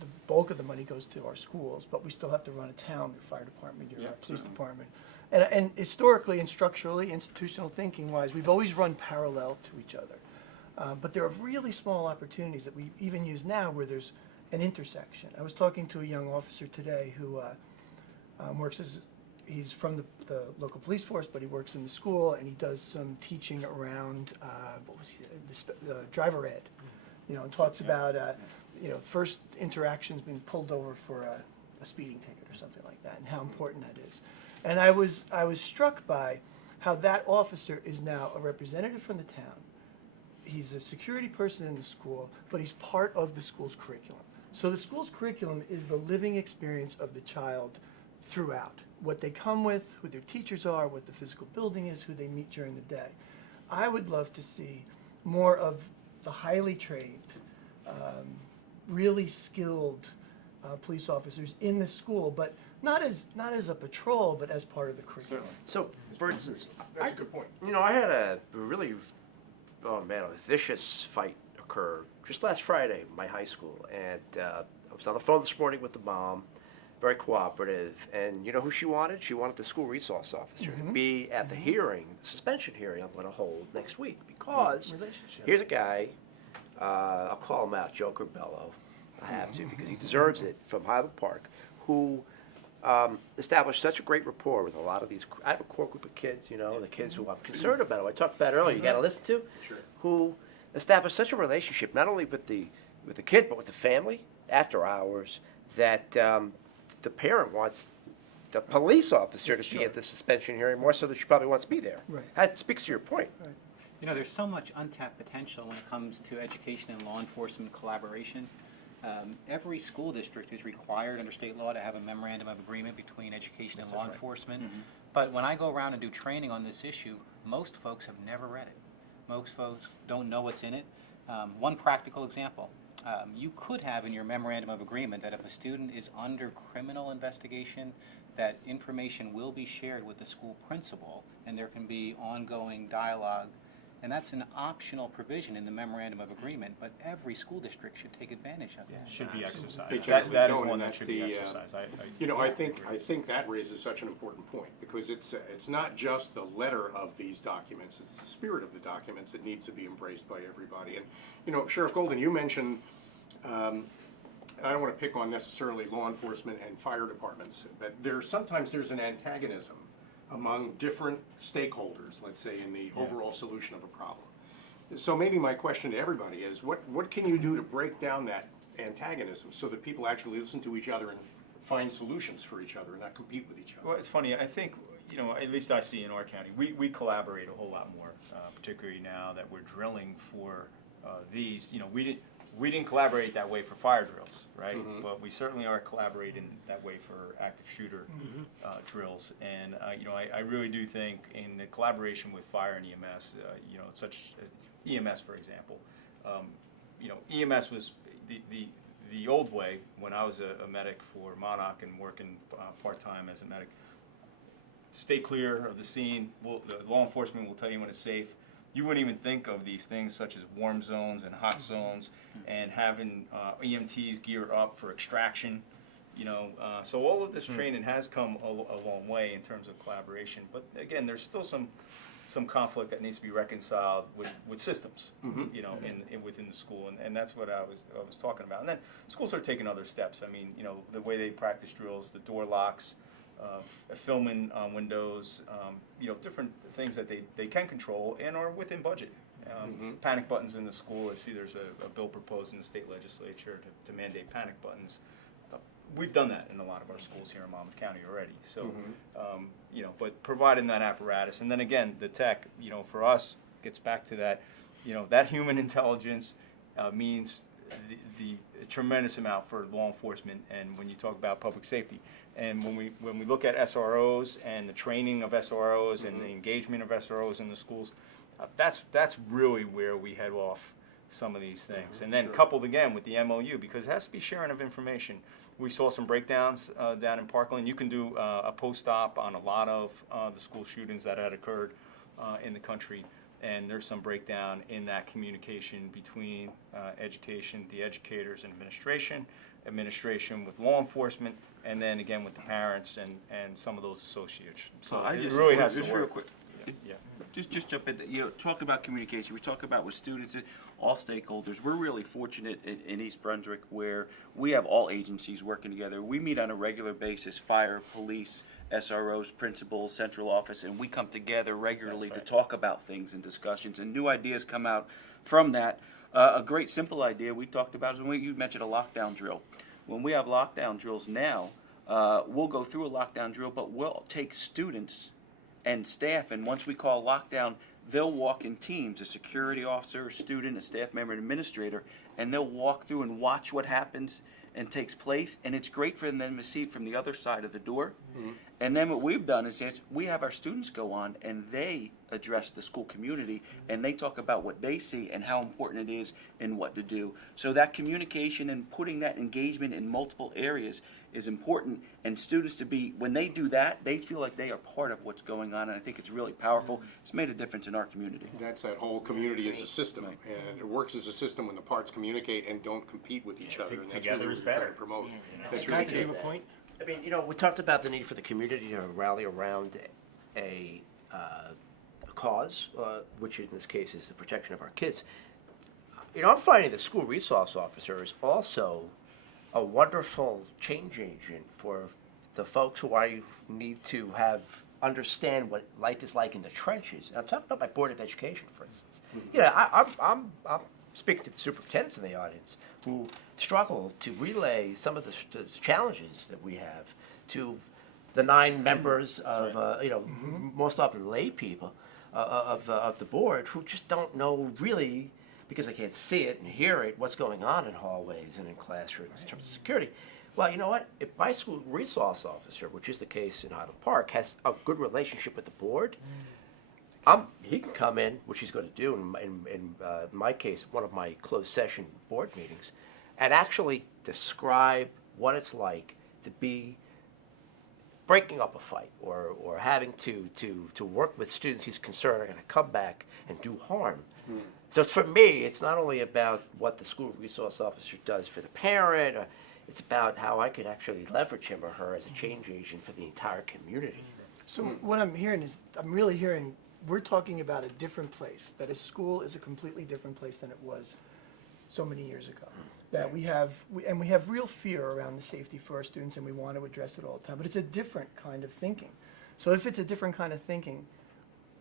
The bulk of the money goes to our schools, but we still have to run a town, your fire department, your police department. And historically and structurally, institutional thinking-wise, we've always run parallel to each other. But there are really small opportunities that we even use now where there's an intersection. I was talking to a young officer today who he's from the local police force, but he works in the school, and he does some teaching around, driver ed. And talks about, first interactions being pulled over for a speeding ticket or something like that, and how important that is. And I was struck by how that officer is now a representative from the town. He's a security person in the school, but he's part of the school's curriculum. So the school's curriculum is the living experience of the child throughout. What they come with, who their teachers are, what the physical building is, who they meet during the day. I would love to see more of the highly trained, really skilled police officers in the school, but not as a patrol, but as part of the curriculum. So, for instance, That's a good point. I had a really, a vicious fight occur just last Friday in my high school, and I was on the phone this morning with the mom, very cooperative, and you know who she wanted? She wanted the school resource officer to be at the hearing, the suspension hearing I'm going to hold next week, because here's a guy, I'll call him out, Joe Corbello, I have to, because he deserves it, from Highland Park, who established such a great rapport with a lot of these. I have a core group of kids, the kids who I'm concerned about, who I talked about earlier, you got to listen to, who established such a relationship, not only with the kid, but with the family after hours, that the parent wants the police officer to be at the suspension hearing more so that she probably wants to be there. Right. That speaks to your point. There's so much untapped potential when it comes to education and law enforcement collaboration. Every school district is required under state law to have a memorandum of agreement between education and law enforcement. But when I go around and do training on this issue, most folks have never read it. Most folks don't know what's in it. One practical example, you could have in your memorandum of agreement that if a student is under criminal investigation, that information will be shared with the school principal and there can be ongoing dialogue. And that's an optional provision in the memorandum of agreement, but every school district should take advantage of that. Should be exercised. Because That is no, and one that that's should be the, exercised. I think that raises such an important point, because it's not just the letter of these documents, it's the spirit of the documents that needs to be embraced by everybody. And, Sheriff Golden, you mentioned, I don't want to pick on necessarily law enforcement and fire departments, but sometimes there's an antagonism among different stakeholders, let's say, in the overall solution of a problem. So maybe my question to everybody is, what can you do to break down that antagonism so that people actually listen to each other and find solutions for each other and not compete with each other? Well, it's funny. I think, at least I see in our county, we collaborate a whole lot more, particularly now that we're drilling for these. We didn't collaborate that way for fire drills, right? But we certainly are collaborating that way for active shooter drills. And I really do think in the collaboration with fire and EMS, such EMS, for example, EMS was the old way when I was a medic for Monarch and working part-time as a medic. Stay clear of the scene. The law enforcement will tell you when it's safe. You wouldn't even think of these things such as warm zones and hot zones and having EMTs gear up for extraction. So all of this training has come a long way in terms of collaboration. But again, there's still some conflict that needs to be reconciled with systems, within the school, and that's what I was talking about. And then schools are taking other steps. I mean, the way they practice drills, the door locks, filming windows, different things that they can control and are within budget. Panic buttons in the school. I see there's a bill proposed in the state legislature to mandate panic buttons. We've done that in a lot of our schools here in Monmouth County already. So, but providing that apparatus, and then again, the tech, for us, gets back to that, that human intelligence means the tremendous amount for law enforcement, and when you talk about public safety, and when we look at SROs and the training of SROs and the engagement of SROs in the schools, that's really where we head off some of these things. And then coupled again with the MOU, because it has to be sharing of information. We saw some breakdowns down in Parkland. You can do a post-op on a lot of the school shootings that had occurred in the country. And there's some breakdown in that communication between education, the educators and administration with law enforcement, and then again with the parents and some of those associates. So I it just really wanna- has to just work. real quick. Yeah. Just jump in. Talk about communication. We talk about with students, all stakeholders. We're really fortunate in East Brunswick where we have all agencies working together. We meet on a regular basis: fire, police, SROs, principals, central office, and we come together regularly to talk about things and discussions, and new ideas come out from that. A great simple idea we talked about is when you mentioned a lockdown drill. When we have lockdown drills now, we'll go through a lockdown drill, but we'll take students and staff, and once we call lockdown, they'll walk in teams, a security officer, a student, a staff member, an administrator, and they'll walk through and watch what happens and takes place, and it's great for them to see it from the other side of the door. And then what we've done is we have our students go on and they address the school community and they talk about what they see and how important it is and what to do. So that communication and putting that engagement in multiple areas is important, and students when they do that, they feel like they are part of what's going on, and I think it's really powerful. It's made a difference in our community. That's that whole community as a system, and it works as a system when the parts communicate and don't compete with each other, and that's together really is what we're trying better. to promote. That's Scott, really did you key. have a point? I mean, we talked about the need for the community to rally around a cause, which in this case is the protection of our kids. I'm finding the school resource officer is also a wonderful change agent for the folks who I need to have understand what life is like in the trenches. And I'm talking about my Board of Education, for instance. You know, I'm speaking to the superintendents in the audience who struggle to relay some of the challenges that we have to the 9 members of, you know, most often lay people of the board who just don't know really, because they can't see it and hear it, what's going on in hallways and in classrooms in terms of security. Well, you know what? If my school resource officer, which is the case in Highland Park, has a good relationship with the board, he can come in, which he's going to do in my case, one of my closed session board meetings, and actually describe what it's like to be breaking up a fight or having to work with students he's concerned are going to come back and do harm. So for me, it's not only about what the school resource officer does for the parent, it's about how I could actually leverage him or her as a change agent for the entire community. So what I'm hearing is, I'm really hearing, we're talking about a different place, that a school is a completely different place than it was so many years ago. That we have real fear around the safety for our students, and we want to address it all the time, but it's a different kind of thinking. So if it's a different kind of thinking,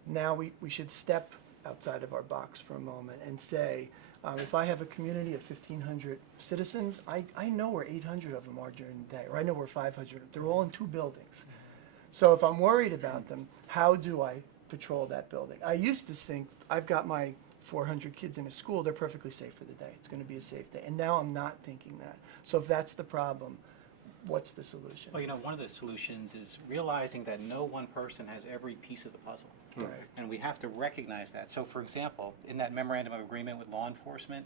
now we should step outside of our box for a moment and say, if I have a community of 1,500 citizens, I know where 800 of them are during the day, or I know where 500, they're all in 2 buildings. So if I'm worried about them, how do I patrol that building? I used to think, I've got my 400 kids in a school, they're perfectly safe for the day. It's going to be a safe day. And now I'm not thinking that. So if that's the problem, what's the solution? Well, you know, one of the solutions is realizing that no one person has every piece of the puzzle. Right. And we have to recognize that. So, for example, in that memorandum of agreement with law enforcement,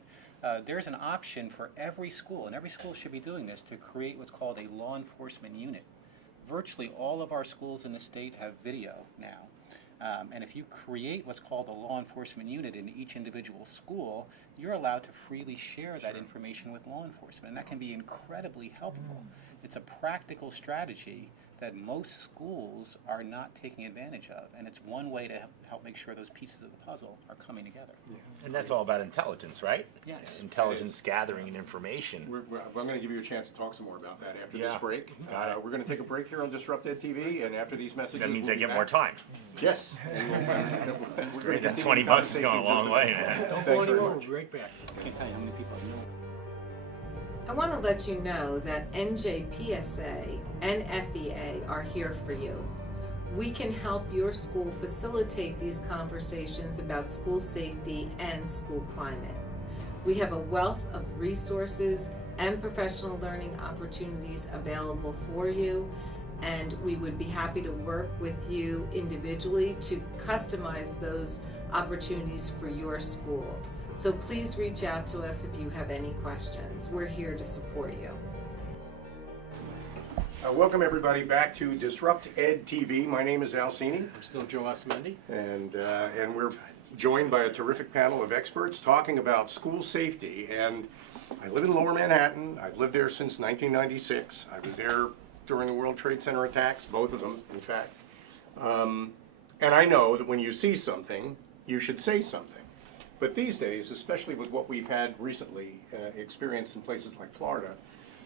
there's an option for every school, and every school should be doing this, to create what's called a law enforcement unit. Virtually all of our schools in the state have video now. And if you create what's called a law enforcement unit in each individual school, you're allowed to freely share that information with law enforcement, and that can be incredibly helpful. It's a practical strategy that most schools are not taking advantage of, and it's one way to help make sure those pieces of the puzzle are coming together. And that's all about intelligence, right? Yes. Intelligence gathering and information. I'm going to give you a chance to talk some more about that after this Yeah. break. Got it. We're going to take a break here on DisruptED TV, and after these messages, That means we'll I be get back. more time. Yes. That's great. That 20 bucks is going a long way, man. Don't Thanks go very anywhere, much. we'll be right back. I can't tell you how many people I know. I want to let you know that NJPSA and FEA are here for you. We can help your school facilitate these conversations about school safety and school climate. We have a wealth of resources and professional learning opportunities available for you, and we would be happy to work with you individually to customize those opportunities for your school. So please reach out to us if you have any questions. We're here to support you. Welcome everybody back to DisruptED TV. My name is Al Cini, I'm still Joe Osmendi. and we're joined by a terrific panel of experts talking about school safety. And I live in Lower Manhattan. I've lived there since 1996. I was there during the World Trade Center attacks, both of them, in fact. And I know that when you see something, you should say something. But these days, especially with what we've had recently experienced in places like Florida,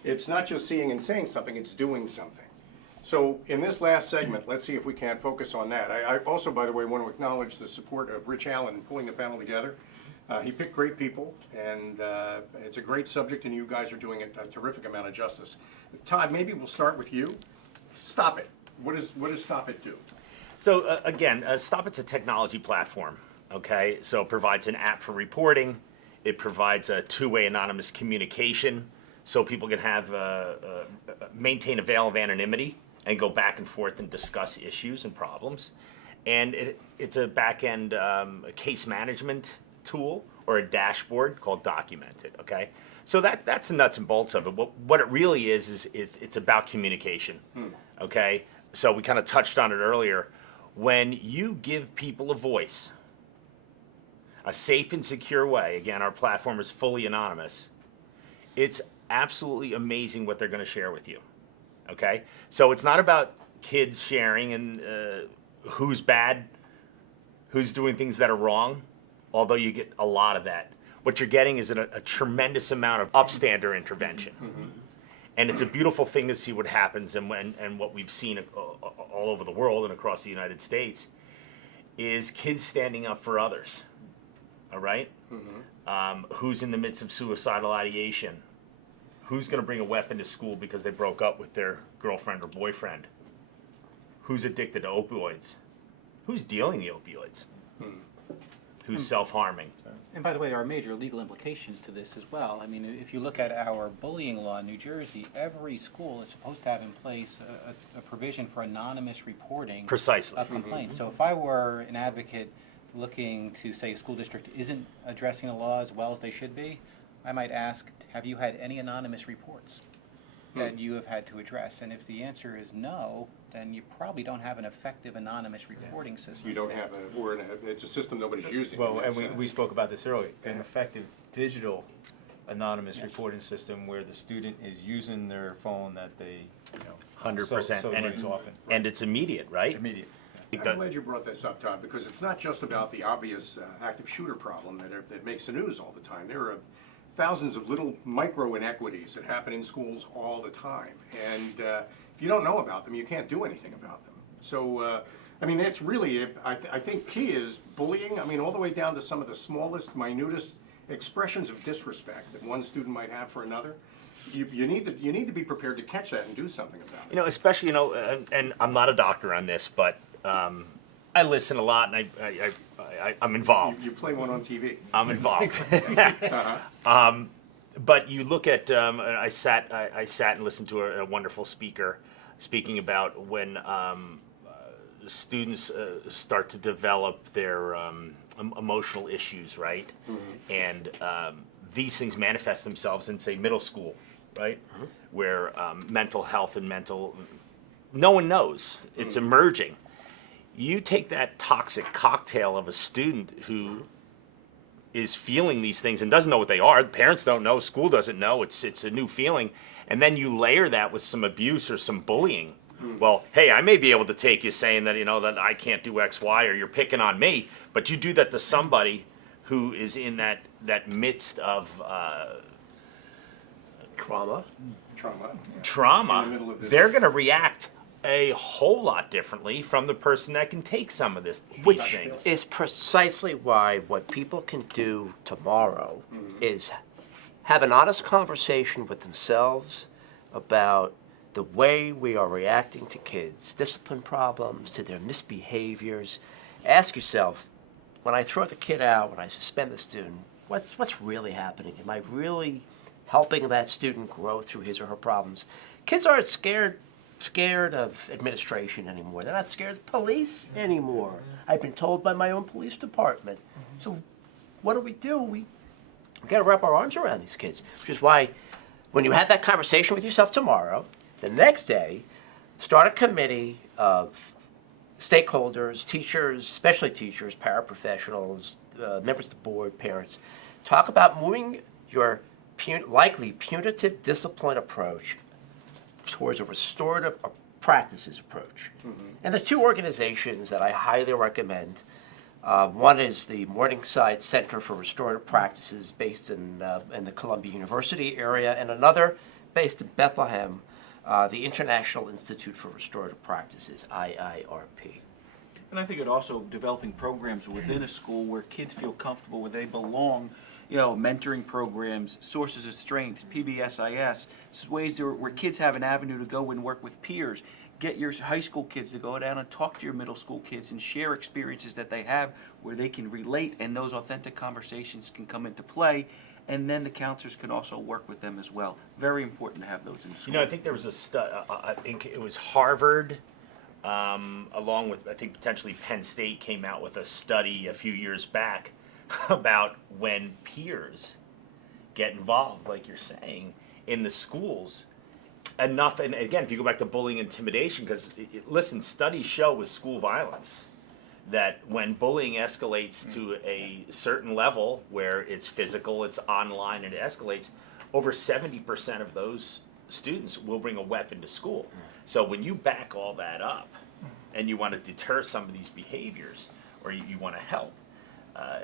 it's not just seeing and saying something, it's doing something. So in this last segment, let's see if we can't focus on that. I also, by the way, want to acknowledge the support of Rich Allen in pulling the panel together. He picked great people, and it's a great subject, and you guys are doing a terrific amount of justice. Todd, maybe we'll start with you. Stop It. What does Stop It do? So again, StopIt's a technology platform, okay? So it provides an app for reporting. It provides a two-way anonymous communication so people can have maintain a veil of anonymity and go back and forth and discuss issues and problems. And it's a back-end case management tool or a dashboard called DisruptED, okay? So that's the nuts and bolts of it. What it really is it's about communication, okay? So we kind of touched on it earlier. When you give people a voice, a safe and secure way, again, our platform is fully anonymous, it's absolutely amazing what they're going to share with you, okay? So it's not about kids sharing and who's bad, who's doing things that are wrong, although you get a lot of that. What you're getting is a tremendous amount of upstander intervention. And it's a beautiful thing to see what happens, and what we've seen all over the world and across the United States is kids standing up for others. All right? Who's in the midst of suicidal ideation? Who's going to bring a weapon to school because they broke up with their girlfriend or boyfriend? Who's addicted to opioids? Who's dealing the opioids? Who's self-harming? And by the way, there are major legal implications to this as well. I mean, if you look at our bullying law in New Jersey, every school is supposed to have in place a provision for anonymous reporting Precisely. of complaints. So if I were an advocate looking to say a school district isn't addressing the law as well as they should be, I might ask, have you had any anonymous reports that you have had to address? And if the answer is no, then you probably don't have an effective anonymous reporting system. You don't have it's a system nobody's using. Well, and we spoke about this earlier, an effective digital anonymous reporting system where the student is using their phone that they, 100%. so brings often. And it's immediate, right? Immediate. I'm glad you brought this up, Todd, because it's not just about the obvious active shooter problem that makes the news all the time. There are thousands of little micro inequities that happen in schools all the time. And if you don't know about them, you can't do anything about them. So, I mean, it's really, I think key is bullying, I mean, all the way down to some of the smallest, minutest expressions of disrespect that one student might have for another. You need to be prepared to catch that and do something about it. Especially, and I'm not a doctor on this, but I listen a lot, and I'm involved. You play one on TV. I'm involved. But you look at, I sat and listened to a wonderful speaker speaking about when students start to develop their emotional issues, right? And these things manifest themselves in, say, middle school, right? Where mental health and no one knows. It's emerging. You take that toxic cocktail of a student who is feeling these things and doesn't know what they are. Parents don't know. School doesn't know. It's a new feeling. And then you layer that with some abuse or some bullying. Well, hey, I may be able to take you saying that, that I can't do X, Y, or you're picking on me. But you do that to somebody who is in that midst of Trauma. In the middle of this. they're going to react a whole lot differently from the person that can take some of these things. Is precisely why what people can do tomorrow is have an honest conversation with themselves about the way we are reacting to kids, discipline problems, to their misbehaviors. Ask yourself, when I throw the kid out, when I suspend the student, what's really happening? Am I really helping that student grow through his or her problems? Kids aren't scared of administration anymore. They're not scared of police anymore. I've been told by my own police department. So what do? We got to wrap our arms around these kids, which is why when you have that conversation with yourself tomorrow, the next day, start a committee of stakeholders, teachers, especially teachers, paraprofessionals, members of the board, parents. Talk about moving your likely punitive discipline approach towards a restorative practices approach. And there's two organizations that I highly recommend. One is the Morningside Center for Restorative Practices based in the Columbia University area, and another based in Bethlehem, the International Institute for Restorative Practices, IIRP. And I think it also developing programs within a school where kids feel comfortable, where they belong, mentoring programs, sources of strength, PBSIS, ways where kids have an avenue to go and work with peers. Get your high school kids to go down and talk to your middle school kids and share experiences that they have where they can relate, and those authentic conversations can come into play. And then the counselors can also work with them as well. Very important to have those in school. I think there was a study, I think it was Harvard, along with, I think, potentially Penn State came out with a study a few years back about when peers get involved, like you're saying, in the schools. Enough, and again, if you go back to bullying and intimidation, because, listen, studies show with school violence that when bullying escalates to a certain level where it's physical, it's online, and it escalates, over 70% of those students will bring a weapon to school. So when you back all that up and you want to deter some of these behaviors, or you want to help,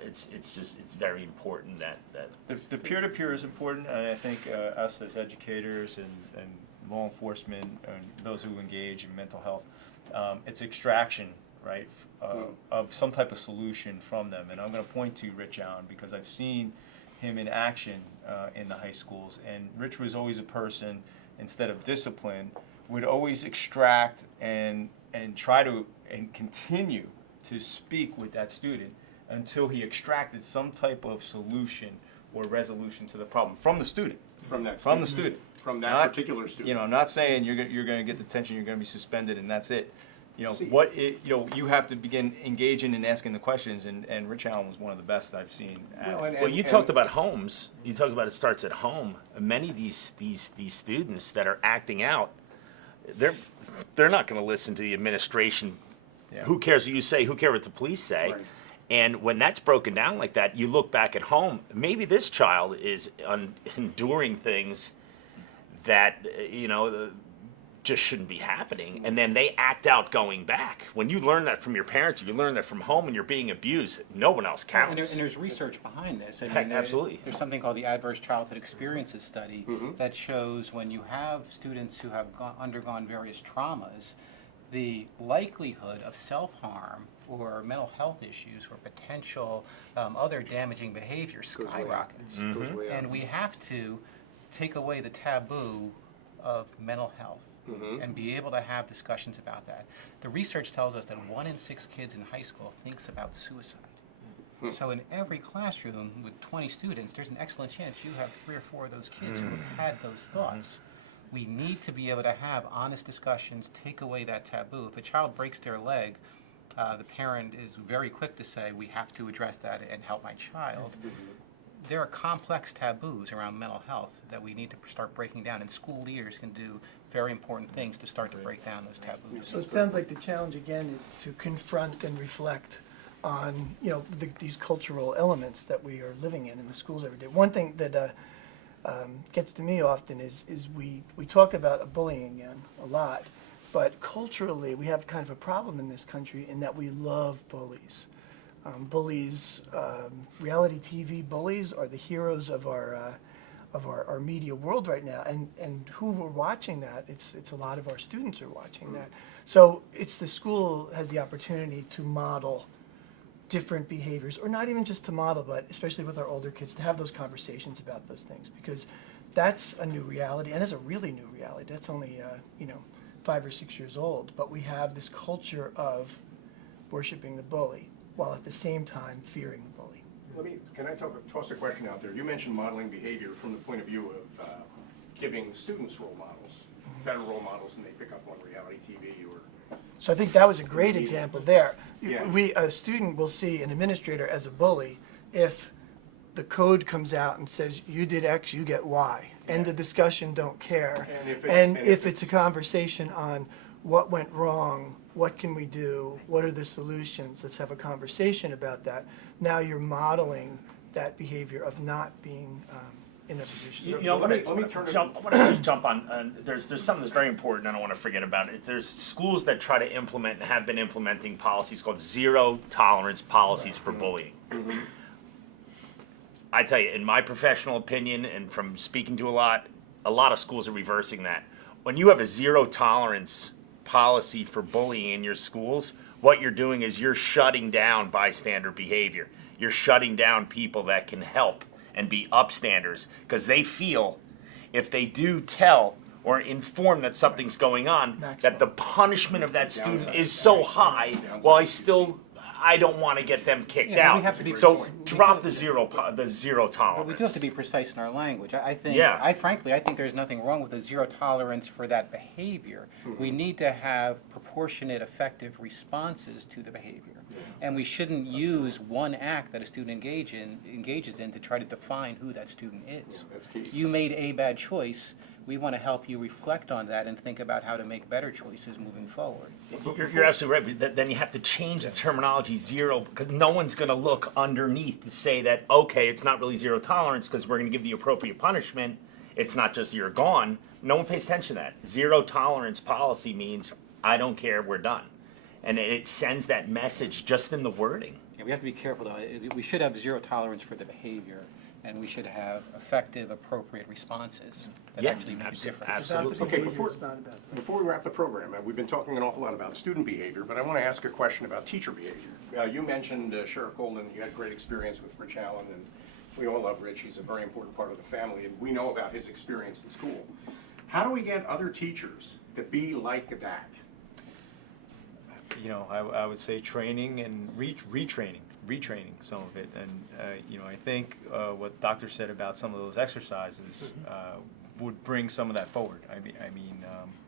it's very important that The peer-to-peer is important, and I think us as educators and law enforcement and those who engage in mental health, it's extraction, right, of some type of solution from them. And I'm going to point to Rich Allen because I've seen him in action in the high schools. And Rich was always a person, instead of discipline, would always extract and try to and continue to speak with that student until he extracted some type of solution or resolution to the problem from the student. From that From the student. From that Not, particular student. You know, not saying you're going to get detention, you're going to be suspended, and that's it. You know, See- you have to begin engaging and asking the questions, and Rich Allen was one of the best I've seen at it. Well, you talked about homes. You talked about it starts at home. Many of these students that are acting out, they're not going to listen to the administration. Yeah. Who cares what you say? Who cares what the police say? Right. And when that's broken down like that, you look back at home. Maybe this child is enduring things that just shouldn't be happening, and then they act out going back. When you learn that from your parents, or you learn that from home, and you're being abused, no one else counts. And there's research behind this. I Heck, mean, absolutely. There's something called the Adverse Childhood Experiences Study that shows when you have students who have undergone various traumas, the likelihood of self-harm or mental health issues or potential other damaging behavior skyrockets. And we have to take away the taboo of mental health and be able to have discussions about that. The research tells us that 1 in 6 kids in high school thinks about suicide. So in every classroom with 20 students, there's an excellent chance you have 3 or 4 of those kids who have had those thoughts. We need to be able to have honest discussions, take away that taboo. If a child breaks their leg, the parent is very quick to say, we have to address that and help my child. There are complex taboos around mental health that we need to start breaking down, and school leaders can do very important things to start to break down those taboos. So it sounds like the challenge again is to confront and reflect on, these cultural elements that we are living in the schools every day. One thing that gets to me often is we talk about bullying again a lot, but culturally we have kind of a problem in this country in that we love bullies. Reality TV bullies are the heroes of our media world right now, and who are watching that? It's a lot of our students are watching that. So it's the school has the opportunity to model different behaviors, or not even just to model, but especially with our older kids, to have those conversations about those things, because that's a new reality, and it's a really new reality. That's only 5 or 6 years old, but we have this culture of worshiping the bully, while at the same time fearing the bully. Can I toss a question out there? You mentioned modeling behavior from the point of view of giving students role models, better role models than they pick up on reality TV or... So I think that was a great example there. Yeah. A student will see an administrator as a bully if the code comes out and says, you did X, you get Y. End of discussion, don't care. And if it's a conversation on what went wrong, what can we do, what are the solutions, let's have a conversation about that. Now you're modeling that behavior of not being in a position. Let me turn it... I want to just jump on. There's something that's very important. I don't want to forget about it. There's schools that try to implement and have been implementing policies called zero tolerance policies for bullying. I tell you, in my professional opinion, and from speaking to a lot of schools are reversing that. When you have a zero tolerance policy for bullying in your schools, what you're doing is you're shutting down bystander behavior. You're shutting down people that can help and be upstanders, because they feel if they do tell or inform that something's going on, that the punishment of that student is so high, while I don't want to get them kicked Yeah, we out. have to be- So we drop do- the zero tolerance. But we do have to be precise in our language. I think, Yeah. frankly, I think there's nothing wrong with a zero tolerance for that behavior. We need to have proportionate, effective responses to the behavior. And we shouldn't use one act that a student engages in to try to define who that student is. That's key. You made a bad choice. We want to help you reflect on that and think about how to make better choices moving forward. You're absolutely right, but then you have to change the terminology zero, because no one's going to look underneath to say that, okay, it's not really zero tolerance because we're going to give the appropriate punishment. It's not just you're gone. No one pays attention to that. Zero tolerance policy means I don't care, we're done. And it sends that message just in the wording. Yeah, we have to be careful, though. We should have zero tolerance for the behavior, and we should have effective, appropriate responses that Yeah, actually make a difference. absolutely. Okay, It's not about that. before we wrap the program, we've been talking an awful lot about student behavior, but I want to ask a question about teacher behavior. You mentioned Sheriff Golden, you had great experience with Rich Allen, and we all love Rich. He's a very important part of the family, and we know about his experience in school. How do we get other teachers to be like that? You know, I would say training and retraining some of it. And, you know, I think what the doctor said about some of those exercises would bring some of that forward. I mean,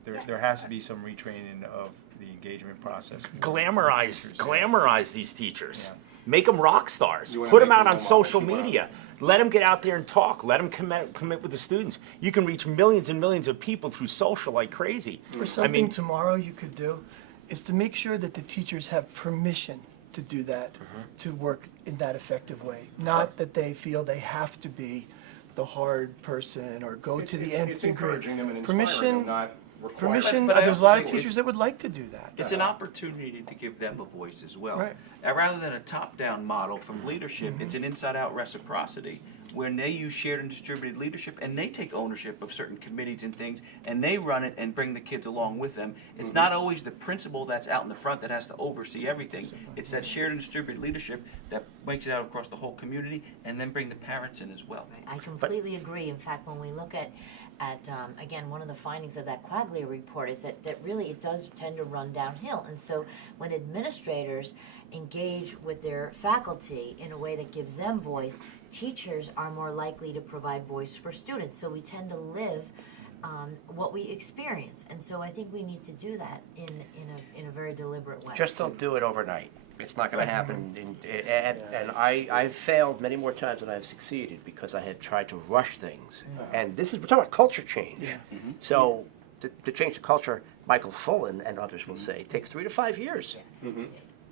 there has to be some retraining of the engagement process. Glamorize these teachers. Yeah. Make them rock stars. You wanna Put them make out them on role social models, you media. Let them get out there and talk. Let them commit with the students. You can reach millions and millions of people through social like crazy. Or something tomorrow you could do is to make sure that the teachers have permission to do that, to work in that effective way. Not that they feel they have to be the hard person or go to the nth It's degree. encouraging them and inspiring them, not requiring Permission, But I there's a also lot of think teachers that would like to do that. It's an opportunity to give them a voice as well. Right. And rather than a top-down model from leadership, it's an inside-out reciprocity when they use shared and distributed leadership and they take ownership of certain committees and things and they run it and bring the kids along with them. It's not always the principal that's out in the front that has to oversee everything. It's that shared and distributed leadership that makes it out across the whole community and then bring the parents in as well. I completely agree. In fact, when we look at again, one of the findings of that Quaglia report is that really it does tend to run downhill. And so when administrators engage with their faculty in a way that gives them voice, teachers are more likely to provide voice for students. So we tend to live what we experience. And so I think we need to do that in a very deliberate way. Just don't do it overnight. It's not going to happen. And I've failed many more times than I've succeeded because I have tried to rush things. And we're talking about culture change. So to change the culture, Michael Fullen and others will say, takes 3 to 5 years.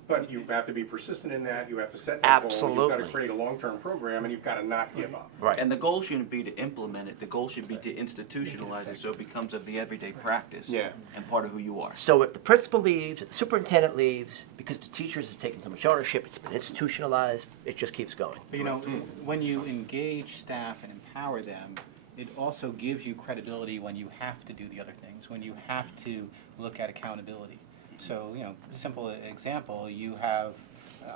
But you have to be persistent in that, you have to set that goal, you've Absolutely. got to create a long-term program, and you've got to not give up. Right. And the goal shouldn't be to implement it, the goal should be to institutionalize it so it becomes of the everyday practice Yeah. and part of who you are. So if the principal leaves, if the superintendent leaves, because the teachers have taken so much ownership, it's been institutionalized, it just keeps going. But you know, when you engage staff and empower them, it also gives you credibility when you have to do the other things, when you have to look at accountability. So, you know, simple example, you have,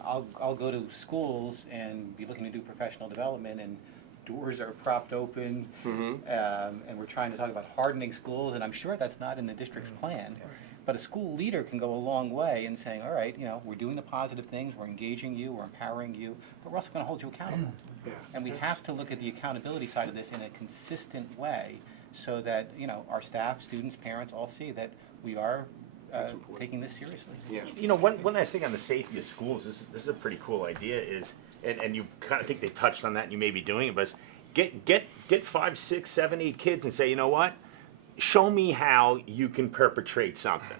I'll go to schools and be looking to do professional development and doors are propped open, and we're trying to talk about hardening schools, and I'm sure that's not in the district's plan. But a school leader can go a long way in saying, all right, you know, we're doing the positive things, we're engaging you, we're empowering you, but we're also going to hold you accountable. And we have to look at the accountability side of this in a consistent way so that, you know, our staff, students, parents all see that we are taking this seriously. Yeah. You know, one last thing on the safety of schools, this is a pretty cool idea, is, and you kind of think they touched on that and you may be doing it, but get 5, 6, 7, 8 kids and say, you know what? Show me how you can perpetrate something.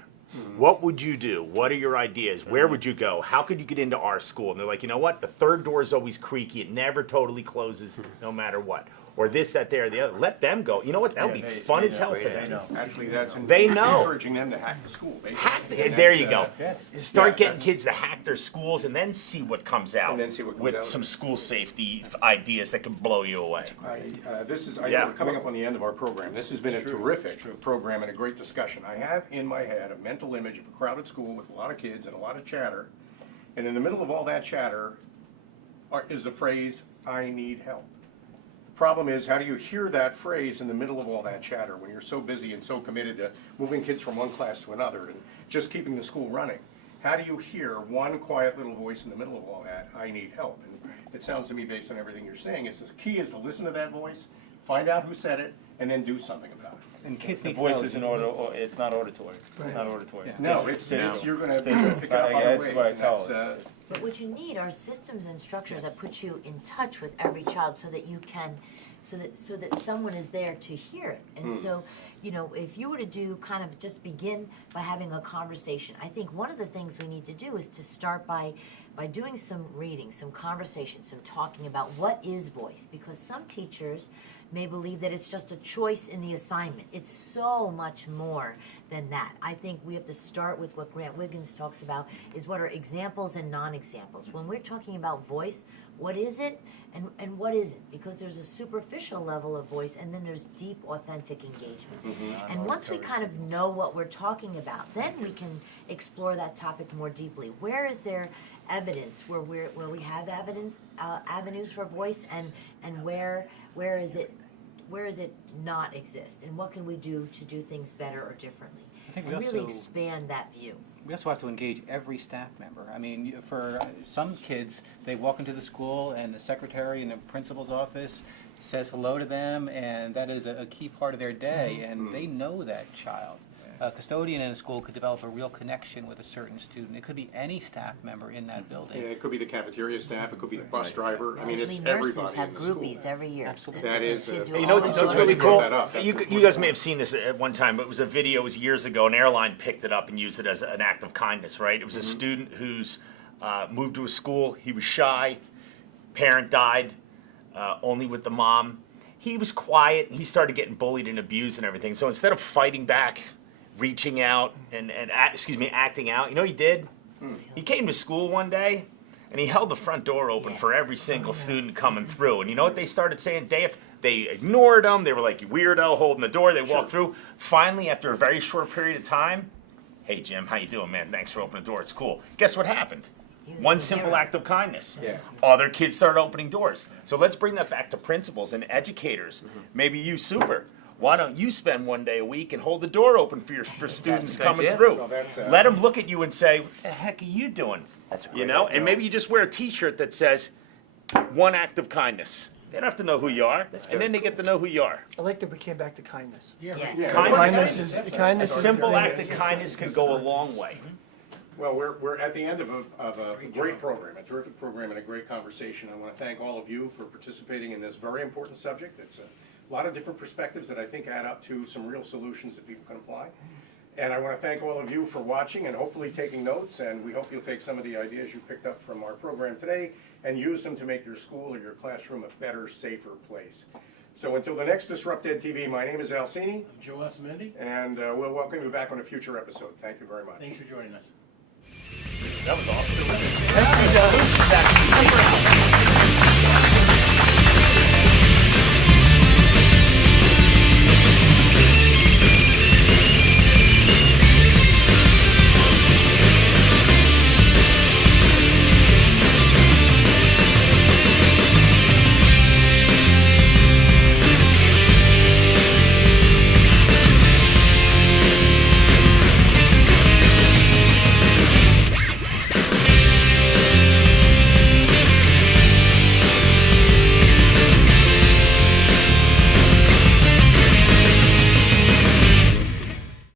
What would you do? What are your ideas? Where would you go? How could you get into our school? And they're like, you know what? The third door is always creaky. It never totally closes no matter what. Or this, that, there, the other. Let them go. You know what? That'll be fun as hell for them. Actually, that's They know. encouraging them to hack the school, basically. And There that's, you go. Yes. Start Yeah, getting that's- kids to hack their schools and then see what comes out And then see what comes with out. some school safety ideas that can blow you away. This is, I know Yeah. we're coming up on the end of our program. This has been a terrific program and a great discussion. I have in my head a mental image of a crowded school with a lot of kids and a lot of chatter. And in the middle of all that chatter is the phrase, "I need help." The problem is, how do you hear that phrase in the middle of all that chatter when you're so busy and so committed to moving kids from one class to another and just keeping the school running? How do you hear one quiet little voice in the middle of all that, "I need help"? And it sounds to me, based on everything you're saying, it's the key is to listen to that voice, find out who said it, and then do something about it. And kids The need to voice know- isn't it's not auditory. It's not auditory. It's No, digital. it's you're gonna pick it up Yeah, other that's ways. what I and tell that's, us. But what you need are systems and structures that put you in touch with every child so that you can, so that someone is there to hear it. And so, you know, if you were to do kind of just begin by having a conversation, I think one of the things we need to do is to start by doing some reading, some conversation, some talking about what is voice. Because some teachers may believe that it's just a choice in the assignment. It's so much more than that. I think we have to start with what Grant Wiggins talks about, is what are examples and non-examples. When we're talking about voice, what is it and what isn't? Because there's a superficial level of voice and then there's deep, authentic engagement. And once we kind of know what we're talking about, then we can explore that topic more deeply. Where is there evidence where we have evidence, avenues for voice, and where is it not exist, and what can we do to do things better or differently? I think we And really also- expand that view. We also have to engage every staff member. I mean, for some kids, they walk into the school and the secretary in the principal's office says hello to them, and that is a key part of their day, and they know that child. A custodian in a school could develop a real connection with a certain student. It could be any staff member in that building. It could be the cafeteria staff, it could be the bus driver. I mean, it's Certainly nurses everybody have in the school. groupies every year. Absolutely. That Those is, kids uh, who You know all what's enjoy really it. cool? That up. That's You important. guys may have seen this at one time, but it was a video, it was years ago. An airline picked it up and used it as an act of kindness, right? It was a student who's moved to a school. He was shy. Parent died, only with the mom. He was quiet. He started getting bullied and abused and everything. So instead of fighting back, reaching out and acting out, you know what he did? He came to school one day and he held the front door open for every single student coming through. And you know what they started saying? They ignored him. They were like, "You weirdo," holding the door. They walked through. Finally, after a very short period of time, "Hey, Jim, how you doing, man? Thanks for opening the door. It's cool." Guess what happened? One simple act of kindness. Yeah. Other kids started opening doors. So let's bring that back to principals and educators. Maybe you, Super. Why don't you spend one day a week and hold the door open for students coming idea. through? Well, that's, Let them look at you and say, "What the heck are you doing?" That's a You great know, idea. and maybe you just wear a T-shirt that says, "One act of kindness." They don't have to know who you are, and then they get to know who you are. I like that we came back to kindness. Yeah. Yeah. Kindness is A kindness. is the simple thing act that's of kindness can go a long way. Well, we're at the end of a great program, a terrific program, and a great conversation. I want to thank all of you for participating in this very important subject. It's a lot of different perspectives that I think add up to some real solutions that people can apply. And I want to thank all of you for watching and hopefully taking notes, and we hope you'll take some of the ideas you picked up from our program today and use them to make your school or your classroom a better, safer place. So until the next DisruptED TV, my name is Alcini, Joe Asamendi, and we'll welcome you back on a future episode. Thank you very much. thanks for joining us. That was awesome. Thanks, John.